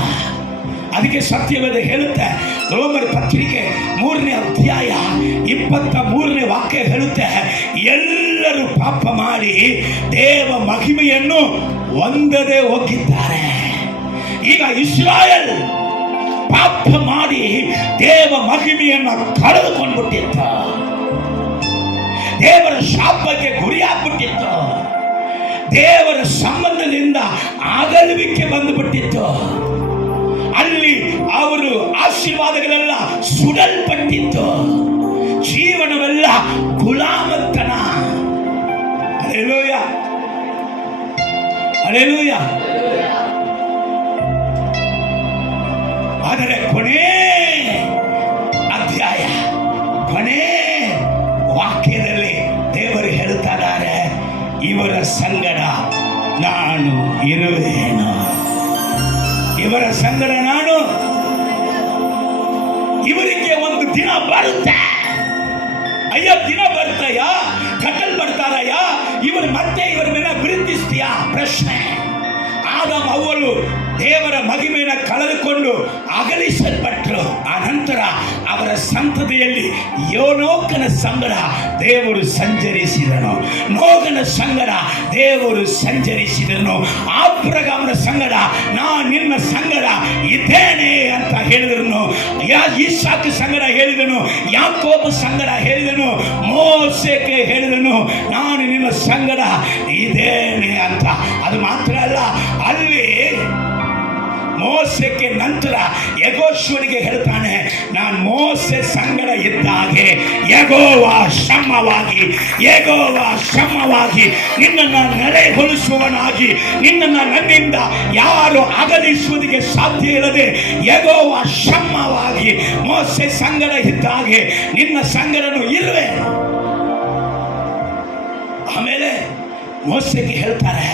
ಅದಕ್ಕೆ ಸತ್ಯವೇದ ಹೇಳುತ್ತೆ, ರೋಮರ ಪತ್ರಿಕೆ 3ನೇ ಅಧ್ಯಾಯ 23ನೇ ವಾಕ್ಯ ಹೇಳುತ್ತೆ, ಎಲ್ಲರೂ ಪಾಪ ಮಾಡಿ ದೇವ ಮಹಿಮೆಯನ್ನು ಹೊಂದದೆ ಹೋಗಿದ್ದಾರೆ. ಈಗ ಇಸ್ರಾಯೇಲ್ ಪಾಪ ಮಾಡಿ ದೇವ ಮಹಿಮೆಯನ್ನು ಕಳೆದುಕೊಂಡ್ಬಿಟ್ಟಿತ್ತು, ದೇವರ ಶಾಪಕ್ಕೆ ಗುರಿಯಾಗ್ಬಿಟ್ಟಿತ್ತು, ದೇವರ ಸಂಬಂಧದಿಂದ ಅಗಲುವಿಕೆ ಬಂದುಬಿಟ್ಟಿತ್ತು. ಅಲ್ಲಿ ಅವರು ಆಶೀರ್ವಾದಗಳೆಲ್ಲ ಸುಡಲ್ಪಟ್ಟಿತ್ತು, ಜೀವನವೆಲ್ಲ ಗುಲಾಮತನ. Hallelujah, hallelujah. ಆದರೆ ಕೊನೆ ಅಧ್ಯಾಯ, ಕೊನೆ ವಾಕ್ಯದಲ್ಲಿ ದೇವರು ಹೇಳುತ್ತಾರೆ, ಇವರ ಸಂಗಡ ನಾನು ಇರುವೆನು, ಇವರ ಸಂಗಡ ನಾನು. ಇವರಿಗೆ ಒಂದು ದಿನ ಬರುತ್ತೆ, ಅಯ್ಯ ದಿನ ಬರ್ತಯ್ಯ, ಕಟ್ಟಲ್ ಬರ್ತಾರಯ್ಯ, ಇವರು ಮತ್ತೆ ಇವರ ಮೇಲೆ ಪ್ರೀತಿಸ್ತೀಯಾ? ಪ್ರಶ್ನೆ. ಆದಾಮ ಅವ್ವಳು ದೇವರ ಮಹಿಮೆಯನ್ನು ಕಳೆದುಕೊಂಡು ಅಗಲಿಸಲ್ಪಟ್ಟರು. ಆ ನಂತರ ಅವರ ಸಂತತಿಯಲ್ಲಿ ಯೋನೋಕನ ಸಂಗಡ ದೇವರು ಸಂಚರಿಸಿದನು, ನೋಗನ ಸಂಗಡ ದೇವರು ಸಂಚರಿಸಿದನು, ಆಬ್ರಹಾಮನ ಸಂಗಡ ನಾ ನಿನ್ನ ಸಂಗಡ ಇದ್ದೇನೆ ಅಂತ ಹೇಳಿದನು, ಇಸಾಕ ಸಂಗಡ ಹೇಳಿದನು, ಯಾಕೋಬ ಸಂಗಡ ಹೇಳಿದನು, ಮೋಸೆಗೆ ಹೇಳಿದನು ನಾನು ನಿನ್ನ ಸಂಗಡ ಇದ್ದೇನೆ ಅಂತ. ಅದು ಮಾತ್ರ ಅಲ್ಲ, ಅಲ್ಲಿ ಮೋಸೆಗೆ ನಂತರ ಯೆಹೋಶುವನಿಗೆ ಹೇಳ್ತಾನೆ, ನಾನು ಮೋಸೆ ಸಂಗಡ ಇದ್ದಾಗೆ ಯೆಹೋವ ಶ್ರಮವಾಗಿ ನಿನ್ನನ್ನು ನಡೆಗೊಳಿಸುವವನಾಗಿ, ನಿನ್ನನ್ನು ನನ್ನಿಂದ ಯಾರು ಅಗಲಿಸುವುದಕ್ಕೆ ಸಾಧ್ಯ ಇಲ್ಲದೆ ಯೆಹೋವ ಶ್ರಮವಾಗಿ ಮೋಸೆ ಸಂಗಡ ಇದ್ದಾಗೆ ನಿನ್ನ ಸಂಗಡನು ಇರುವೆ. ಆಮೇಲೆ ಮೋಸೆಗೆ ಹೇಳ್ತಾರೆ,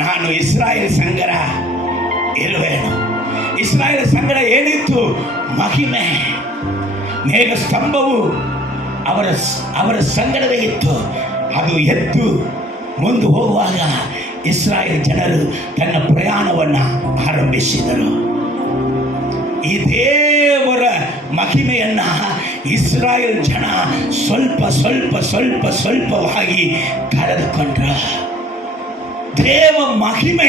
ನಾನು ಇಸ್ರಾಯೇಲ್ ಸಂಗಡ ಇರುವೇನು. ಇಸ್ರಾಯೇಲ್ ಸಂಗಡ ಏನಿತ್ತು? ಮಹಿಮೆ, ಮೇಘ ಸ್ತಂಭವು ಅವರ ಸಂಗಡವೇ ಇತ್ತು. ಅದು ಎದ್ದು ಮುಂದೆ ಹೋಗುವಾಗ ಇಸ್ರಾಯೇಲ್ ಜನರು ತನ್ನ ಪ್ರಯಾಣವನ್ನು ಆರಂಭಿಸಿದರು. ಈ ದೇವರ ಮಹಿಮೆಯನ್ನ ಇಸ್ರಾಯೇಲ್ ಜನ ಸ್ವಲ್ಪವಾಗಿ ಕಳೆದುಕೊಂಡ್ರು. ದೇವ ಮಹಿಮೆ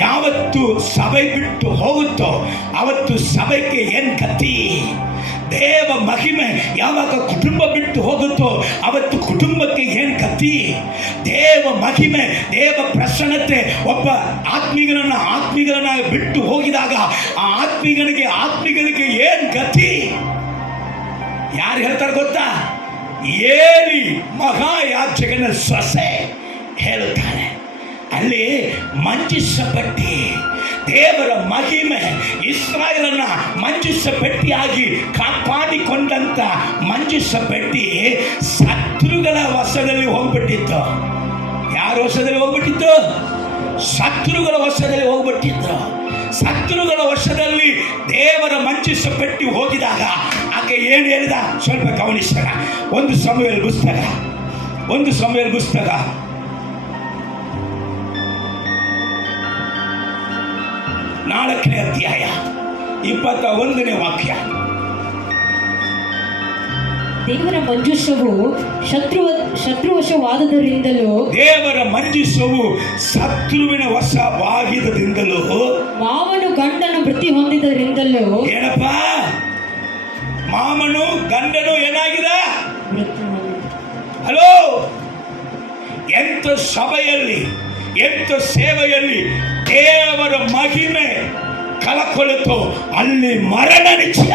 ಯಾವತ್ತು ಸಭೆ ಬಿಟ್ಟು ಹೋಗುತ್ತೋ ಅವತ್ತು ಸಭೆಗೆ ಏನ್ ಗತಿ. ದೇವ ಮಹಿಮೆ ಯಾವಾಗ ಕುಟುಂಬ ಬಿಟ್ಟು ಹೋಗುತ್ತೋ ಅವತ್ತು ಕುಟುಂಬಕ್ಕೆ ಏನ್ ಗತಿ. ದೇವ ಮಹಿಮೆ, ದೇವ ಪ್ರಸನ್ನತೆ ಒಬ್ಬ ಆತ್ಮೀಗರನ್ನ ಬಿಟ್ಟು ಹೋಗಿದಾಗ ಆ ಆತ್ಮೀಗನಿಗೆ ಏನ್ ಗತಿ. ಯಾರು ಹೇಳ್ತಾರೆ ಗೊತ್ತಾ? ಏಲಿ ಮಹಾಯಾಜಕನ ಸೊಸೆ ಹೇಳುತ್ತಾನೆ, ಅಲ್ಲಿ ಮಂಜಿಸಪಟ್ಟಿ ದೇವರ ಮಹಿಮೆ ಇಸ್ರಾಯೇಲನ್ನ ಮಂಜಿಸಪಟ್ಟಿಯಾಗಿ ಕಾಪಾಡಿಕೊಂಡಂತ ಮಂಜಿಸಪಟ್ಟಿ ಶತ್ರುಗಳ ವಶದಲ್ಲಿ ಹೋಗ್ಬಿಟ್ಟಿತ್ತು. ಯಾರ ವಶದಲ್ಲಿ ಹೋಗ್ಬಿಟ್ಟಿತ್ತು? ಶತ್ರುಗಳ ವಶದಲ್ಲಿ ಹೋಗ್ಬಿಟ್ಟಿತ್ತು. ಶತ್ರುಗಳ ವಶದಲ್ಲಿ ದೇವರ ಮಂಜಿಸಪಟ್ಟಿ ಹೋಗಿದಾಗ ಆಕೆ ಏನು ಹೇಳಿದ ಸ್ವಲ್ಪ ಗಮನಿಸೋಣ. ಒಂದು ಸಮುವೇಲ್ ಪುಸ್ತಕ 4ನೇ ಅಧ್ಯಾಯ 21ನೇ ವಾಕ್ಯ. ದೇವರ ಮಂಜೂಷವು ಶತ್ರುವಶವಾದರಿಂದಲೂ, ದೇವರ ಮಂಜೂಷವು ಶತ್ರುವಿನ ವಶವಾಗಿದ್ದರಿಂದಲೂ, ಮಾವನು ಗಂಡನ ಮೃತ್ಯು ಹೊಂದಿದರಿಂದಲೂ. ಏನಪ್ಪ? ಮಾಮನು ಗಂಡನು ಏನಾಗಿದೆ? ಹಲೋ, ಎಂತ ಸಭೆಯಲ್ಲಿ ಎಂತ ಸೇವೆಯಲ್ಲಿ ದೇವರ ಮಹಿಮೆ ಕಳಕೊಳ್ಳುತ್ತೋ ಅಲ್ಲಿ ಮರಣ ನಿಶ್ಚಯ.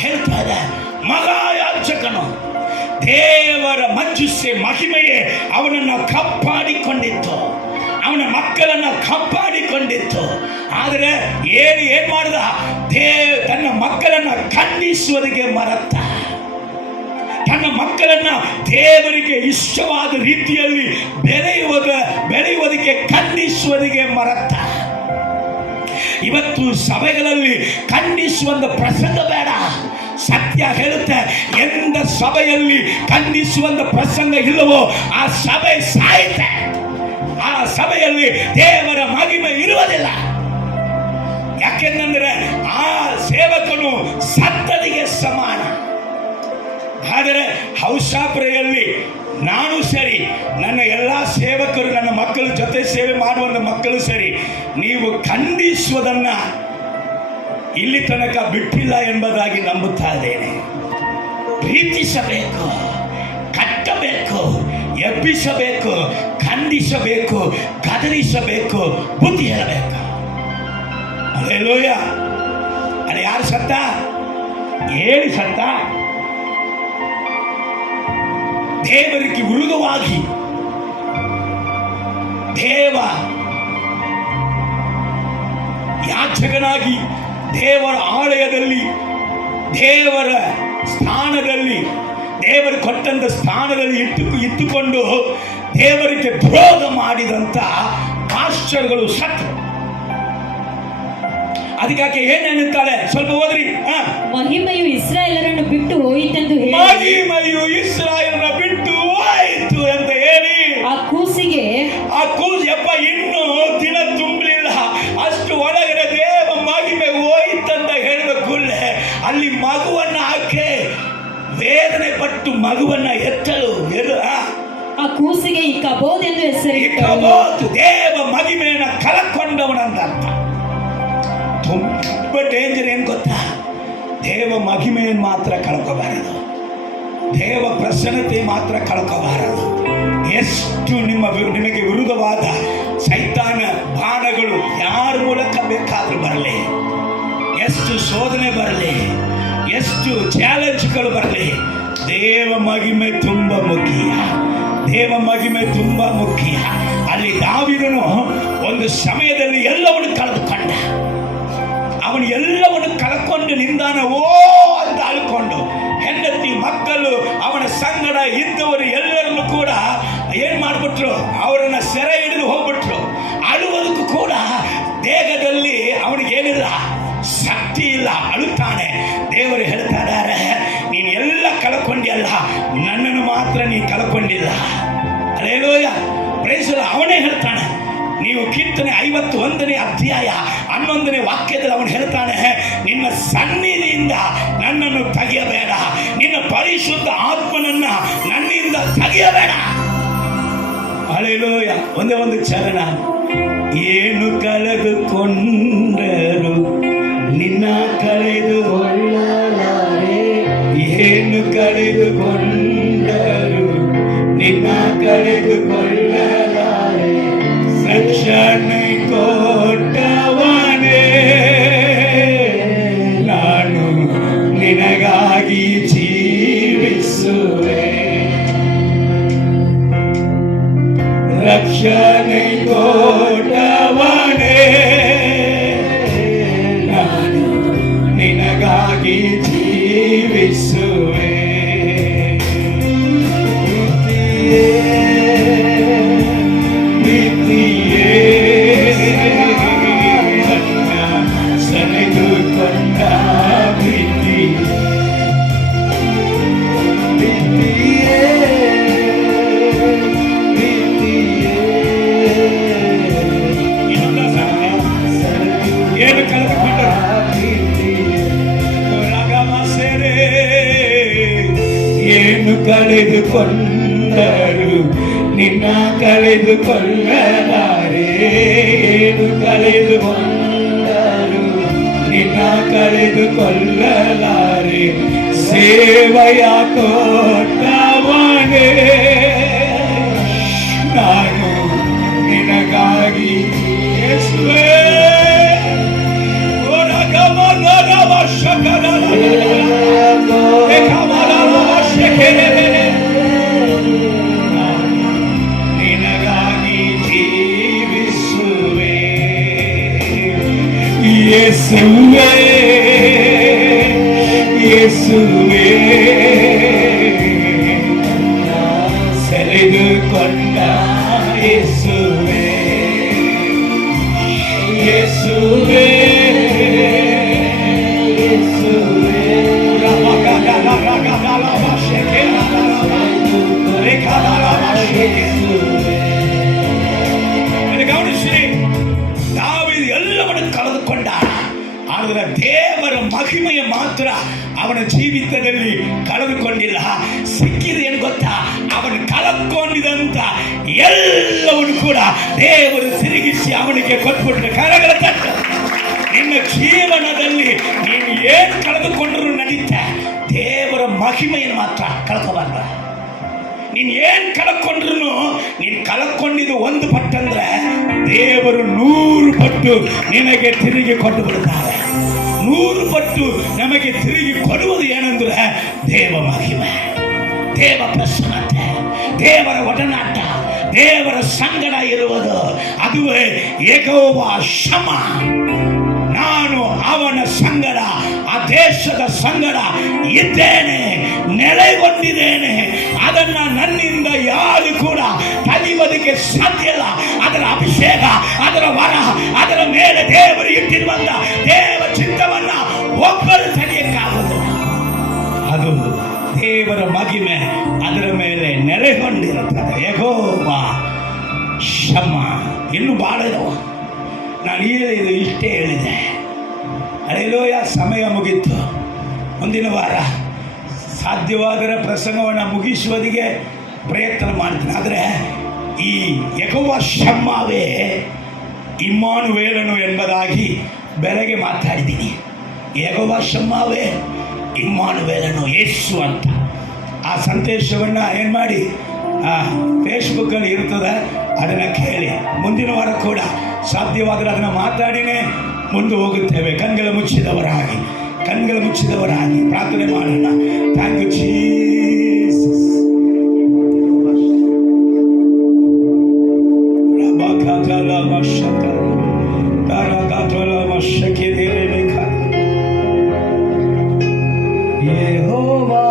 ಹೇಳ್ತಾ ಇದೆ ಮಹಾಯಾಜಕನು ದೇವರ ಮಂಜುಷೆ ಮಹಿಮೆಯೇ ಅವನನ್ನು ಕಾಪಾಡಿಕೊಂಡಿತ್ತು, ಅವನ ಮಕ್ಕಳನ್ನು ಕಾಪಾಡಿಕೊಂಡಿತ್ತು. ಆದರೆ ಏನ್ ಮಾಡಿದ? ತನ್ನ ಮಕ್ಕಳನ್ನು ಖಂಡಿಸುವುದಕ್ಕೆ ಮರೆತ. ತನ್ನ ಮಕ್ಕಳನ್ನ ದೇವರಿಗೆ ಇಷ್ಟವಾದ ರೀತಿಯಲ್ಲಿ ಬೆಳೆಯುವುದಕ್ಕೆ ಖಂಡಿಸುವುದಕ್ಕೆ ಮರೆತ. ಇವತ್ತು ಸಭೆಗಳಲ್ಲಿ ಖಂಡಿಸುವಂತ ಪ್ರಸಂಗ ಬೇಡ. ಸತ್ಯ ಹೇಳುತ್ತೆ, ಎಂದ ಸಭೆಯಲ್ಲಿ ಖಂಡಿಸುವಂತ ಪ್ರಸಂಗ ಇಲ್ಲವೋ ಆ ಸಭೆ ಸಾಯುತ್ತೆ. ಆ ಸಭೆಯಲ್ಲಿ ದೇವರ ಮಹಿಮೆ ಇರುವುದಿಲ್ಲ. ಯಾಕೆಂದ್ರೆ ಆ ಸೇವಕನು ಸತ್ತನಿಗೆ ಸಮಾನ. ಆದರೆ ಹೌಸಾಪ್ರೆಯಲ್ಲಿ ನಾನು ಸರಿ, ನನ್ನ ಎಲ್ಲ ಸೇವಕರು, ನನ್ನ ಮಕ್ಕಳ ಜೊತೆ ಸೇವೆ ಮಾಡುವಂಥ ಮಕ್ಕಳು ಸರಿ, ನೀವು ಖಂಡಿಸುವುದನ್ನು ಇಲ್ಲಿ ತನಕ ಬಿಟ್ಟಿಲ್ಲ ಎಂಬುದಾಗಿ ನಂಬುತ್ತಾ ಇದ್ದೇನೆ. ಪ್ರೀತಿಸಬೇಕು, ಕಟ್ಟಬೇಕು, ಎಬ್ಬಿಸಬೇಕು, ಖಂಡಿಸಬೇಕು, ಗದರಿಸಬೇಕು, ಬುದ್ಧಿ ಹೇಳಬೇಕು. ಹಲ್ಲೆಲೂಯಾ. ಅಲ್ಲಿ ಯಾರು ಸತ್ತ? ಹೇಳಿ ಸತ್ತ? ದೇವರಿಗೆ ವಿರುದ್ಧವಾಗಿ ದೇವ ಯಾಜಕನಾಗಿ ದೇವರ ಆಲಯದಲ್ಲಿ ದೇವರ ಸ್ಥಾನದಲ್ಲಿ ದೇವರು ಕೊಟ್ಟಂತ ಸ್ಥಾನದಲ್ಲಿ ಇಟ್ಟುಕೊಂಡು ದೇವರಿಗೆ ದ್ರೋಹ ಮಾಡಿದಂತ ಪಾಸ್ಟರ್ಗಳು ಸತ್ತು. ಅದಕ್ಕೆ ಏನೇನುತ್ತಾಳೆ ಸ್ವಲ್ಪ ಓದ್ರಿ. ಮಹಿಮೆಯು ಇಸ್ರಾಯೇಲರನ್ನು ಬಿಟ್ಟು ಹೋಯಿತೆಂದು ಹೇಳಿ, ಮಹಿಮೆಯು ಇಸ್ರಾಯೇಲರನ್ನು ಬಿಟ್ಟು ಹೋಯಿತು ಅಂತ ಹೇಳಿ, ಆ ಕೂಸು ಯಪ್ಪ ಇನ್ನೂ ದಿನ ತುಂಬಲಿಲ್ಲ, ಅಷ್ಟು ಮಗುವನ್ನ ಎತ್ತಲು ಆ ಕೂಸಿಗೆ ಇಕ್ಕಬೋದ್ ಎಂದು ಹೆಸರಿಟ್ಟರು. ಇಕ್ಕಬೋದ್, ದೇವ ಮಹಿಮೆಯನ್ನ ಕಳಕೊಂಡವನಂದ ಅರ್ಥ. ತುಂಬ ಡೇಂಜರ್ ಏನ್ ಗೊತ್ತಾ? ದೇವ ಮಹಿಮೆಯನ್ನು ಮಾತ್ರ ಕಳ್ಕೋಬಾರದು, ದೇವ ಪ್ರಸನ್ನತೆ ಮಾತ್ರ ಕಳ್ಕೋಬಾರದು. ಎಷ್ಟು ನಿಮಗೆ ವಿರುದ್ಧವಾದ ಸೈತಾನ ಬಾಣಗಳು ಯಾರ ಮೂಲಕ ಬೇಕಾದ್ರೂ ಬರಲಿ, ಎಷ್ಟು ಶೋಧನೆ ಬರಲಿ, ಎಷ್ಟು ಚಾಲೆಂಜ್ಗಳು ಬರಲಿ, ದೇವ ಮಹಿಮೆ ತುಂಬ ಮುಖ್ಯ. ದೇವ ಮಹಿಮೆ ತುಂಬ ಮುಖ್ಯ. ಅಲ್ಲಿ ದಾವೀದನು ಒಂದು ಸಮಯದಲ್ಲಿ ಎಲ್ಲವನ್ನು ಕಳೆದುಕೊಂಡ. ಅವನು ಎಲ್ಲವನ್ನು ಕಳ್ಕೊಂಡು ನಿಂದಾನ ಓ ಅಂತ ಅಳ್ಕೊಂಡು, ಹೆಂಡತಿ ಮಕ್ಕಳು ಅವನ ಸಂಗಡ ಇದ್ದವರು ಎಲ್ಲರನ್ನು ಕೂಡ ಏನ್ ಮಾಡ್ಬಿಟ್ರು, ಅವರನ್ನ ಸೆರೆ ಹಿಡಿದು ಹೋಗ್ಬಿಟ್ರು. ಅಳುವುದಕ್ಕೂ ಕೂಡ ದೇಹದಲ್ಲಿ ಅವನಿಗೇನಿಲ್ಲ, ಶಕ್ತಿ ಇಲ್ಲ, ಅಳುತ್ತಾನೆ. ದೇವರು ಹೇಳ್ತಾರೆ, ನೀನು ಎಲ್ಲ ಕಳ್ಕೊಂಡಿಯಲ್ಲ, ನನ್ನನ್ನು ಮಾತ್ರ ನೀ ಕಳ್ಕೊಂಡಿಲ್ಲ. Hallelujah, praise the Lord. ಅವನೇ ಹೇಳ್ತಾನೆ, ನೀವು ಕೀರ್ತನೆ 51ನೇ ಅಧ್ಯಾಯ 11ನೇ ವಾಕ್ಯದಲ್ಲಿ ಅವನು ಹೇಳ್ತಾನೆ, ನಿನ್ನ ಸನ್ನಿಧಿಯಿಂದ ನನ್ನನ್ನು ತೆಗೆಯಬೇಡ, ನಿನ್ನ ಪರಿಶುದ್ಧ ಆತ್ಮನನ್ನ ನನ್ನಿಂದ ತೆಗೆಯಬೇಡ. ಹಲ್ಲೆಲೂಯಾ. ಒಂದೇ ಒಂದು ಚರಣ. ಏನು ಕಳೆದುಕೊಂಡರು ನಿನ್ನ ಕಳೆದುಕೊಳ್ಳಲಾರೆ, ಏನು ಕಳೆದುಕೊಂಡರು ನಿನ್ನ ಕಳೆದುಕೊಳ್ಳಲಾರೆ, ರಕ್ಷಣೆ ಕೊಟ್ಟವನೇ ನಾನು ನಿನಗಾಗಿ ಜೀವಿಸುವೆ, ರಕ್ಷಣೆ ಕೊಟ್ಟವನೇ ನಾನು ನಿನಗಾಗಿ ಜೀವಿಸುವೆ. ಏನು ಕಳೆದುಕೊಂಡರು ನಿನ್ನ ಕಳೆದುಕೊಳ್ಳಲಾರೆ, ಏನು ಕಳೆದುಕೊಂಡರು ನಿನ್ನ ಕಳೆದುಕೊಳ್ಳಲಾರೆ, ಸೇವೆಯ ಕೊಟ್ಟವನೇ ನಾನು ನಿನಗಾಗಿ ಯೇಸುವೇ. ನಿನಗಾಗಿ ಜೀವಿಸುವೆ ಯೇಸುವೇ, ಯೇಸುವೇ. ಸೆಳೆದುಕೊಂಡ ಯೇಸುವೇ, ಯೇಸುವೇ, ಗಮನಿಸಿ, ದಾವೀದ ಎಲ್ಲವನ್ನು ಕಳೆದುಕೊಂಡ, ಆದರೆ ದೇವರ ಮಹಿಮೆಯ ಮಾತ್ರ ಅವನ ಜೀವಿತದಲ್ಲಿ ಕಳೆದುಕೊಂಡಿಲ್ಲ. ಸಿಕ್ಕಿದ ಏನು ಗೊತ್ತಾ? ಅವನು ಕಳೆದುಕೊಂಡಿದಂತ ಎಲ್ಲವನ್ನು ಕೂಡ ದೇವರು ತಿರುಗಿಸಿ ಅವನಿಗೆ ಕೊಟ್ಬಿಟ್ರೆ. ಕರಗಳ ತಟ್ಟ. ನಿನ್ನ ಜೀವನದಲ್ಲಿ ನೀನು ಏನು ಕಳೆದುಕೊಂಡರೂ ನಡೀತಾ, ದೇವರ ಮಹಿಮೆಯನ್ನು ಮಾತ್ರ ಕಳ್ಕೋಬಾರ್ದ. ನೀನು ಏನು ಕಳ್ಕೊಂಡ್ರು, ನೀನು ಕಳ್ಕೊಂಡಿದ್ದು 1 ಪಟ್ಟಂದ್ರೆ ದೇವರು 100 ಪಟ್ಟು ನಿನಗೆ ತಿರುಗಿ ಕೊಟ್ಟು ಬಿಡುತ್ತಾರೆ. 100 ಪಟ್ಟು ನಮಗೆ ತಿರುಗಿ ಕೊಡುವುದು ಏನಂದ್ರೆ ದೇವ ಮಹಿಮೆ, ದೇವ ಪ್ರಸನ್ನತೆ, ದೇವರ ಒಡನಾಟ, ದೇವರ ಸಂಗಡ ಇರುವುದು. ಅದುವೇ ಯೆಹೋವ ಶಮ್ಮ. ನಾನು ಅವನ ಸಂಗಡ, ಆ ದೇಶದ ಸಂಗಡ ಇದ್ದೇನೆ, ನೆಲೆಗೊಂಡಿದ್ದೇನೆ. ಅದನ್ನ ನನ್ನಿಂದ ಯಾರು ಕೂಡ ತಡೆಯುವುದಕ್ಕೆ ಸಾಧ್ಯ ಇಲ್ಲ. ಅದರ ಅಭಿಷೇಕ, ಅದರ ವರ, ಅದರ ಮೇಲೆ ದೇವರು ಇಟ್ಟಿರುವಂತ ದೇವ ಚಿತ್ತವನ್ನ ಒಬ್ಬರು ತಡೆಯಕ್ಕಾಗುವುದು. ಅದು ದೇವರ ಮಹಿಮೆ ಅದರ ಮೇಲೆ ನೆಲೆಗೊಂಡಿರುತ್ತದೆ. ಯೆಹೋವ ಶಮ್ಮ. ಇನ್ನು ಬಹಳ ಇದಾವ, ನಾನು ಇದು ಇಷ್ಟೇ ಹೇಳಿದೆ. ಹಲ್ಲೆಲೂಯಾ. ಸಮಯ ಮುಗಿತು. ಮುಂದಿನ ವಾರ ಸಾಧ್ಯವಾದರೆ ಪ್ರಸಂಗವನ್ನು ಮುಗಿಸುವುದಿಗೆ ಪ್ರಯತ್ನ ಮಾಡ್ತೀನಿ. ಆದರೆ ಈ ಯೆಹೋವ ಶಮ್ಮಾವೇ ಇಮ್ಮಾನುವೇಲನು ಎಂಬುದಾಗಿ ಬೆಳಗ್ಗೆ ಮಾತಾಡಿದ್ದೀನಿ. ಯೆಹೋವ ಶಮ್ಮಾವೇ ಇಮ್ಮಾನುವೇಲನು, ಯೇಸು ಅಂತ. ಆ ಸಂದೇಶವನ್ನು ಏನು ಮಾಡಿ ಫೇಸ್ಬುಕ್ಕಲ್ಲಿ ಇರ್ತದೆ, ಅದನ್ನು ಕೇಳಿ. ಮುಂದಿನ ವಾರ ಕೂಡ ಸಾಧ್ಯವಾದರೆ ಅದನ್ನು ಮಾತಾಡಿನೇ ಮುಂದೆ ಹೋಗುತ್ತೇವೆ. ಕಣ್ಗಳ ಮುಚ್ಚಿದವರಾಗಿ ಪ್ರಾರ್ಥನೆ ಮಾಡೋಣ. Thank you Jesus. ಯೆಹೋವಾ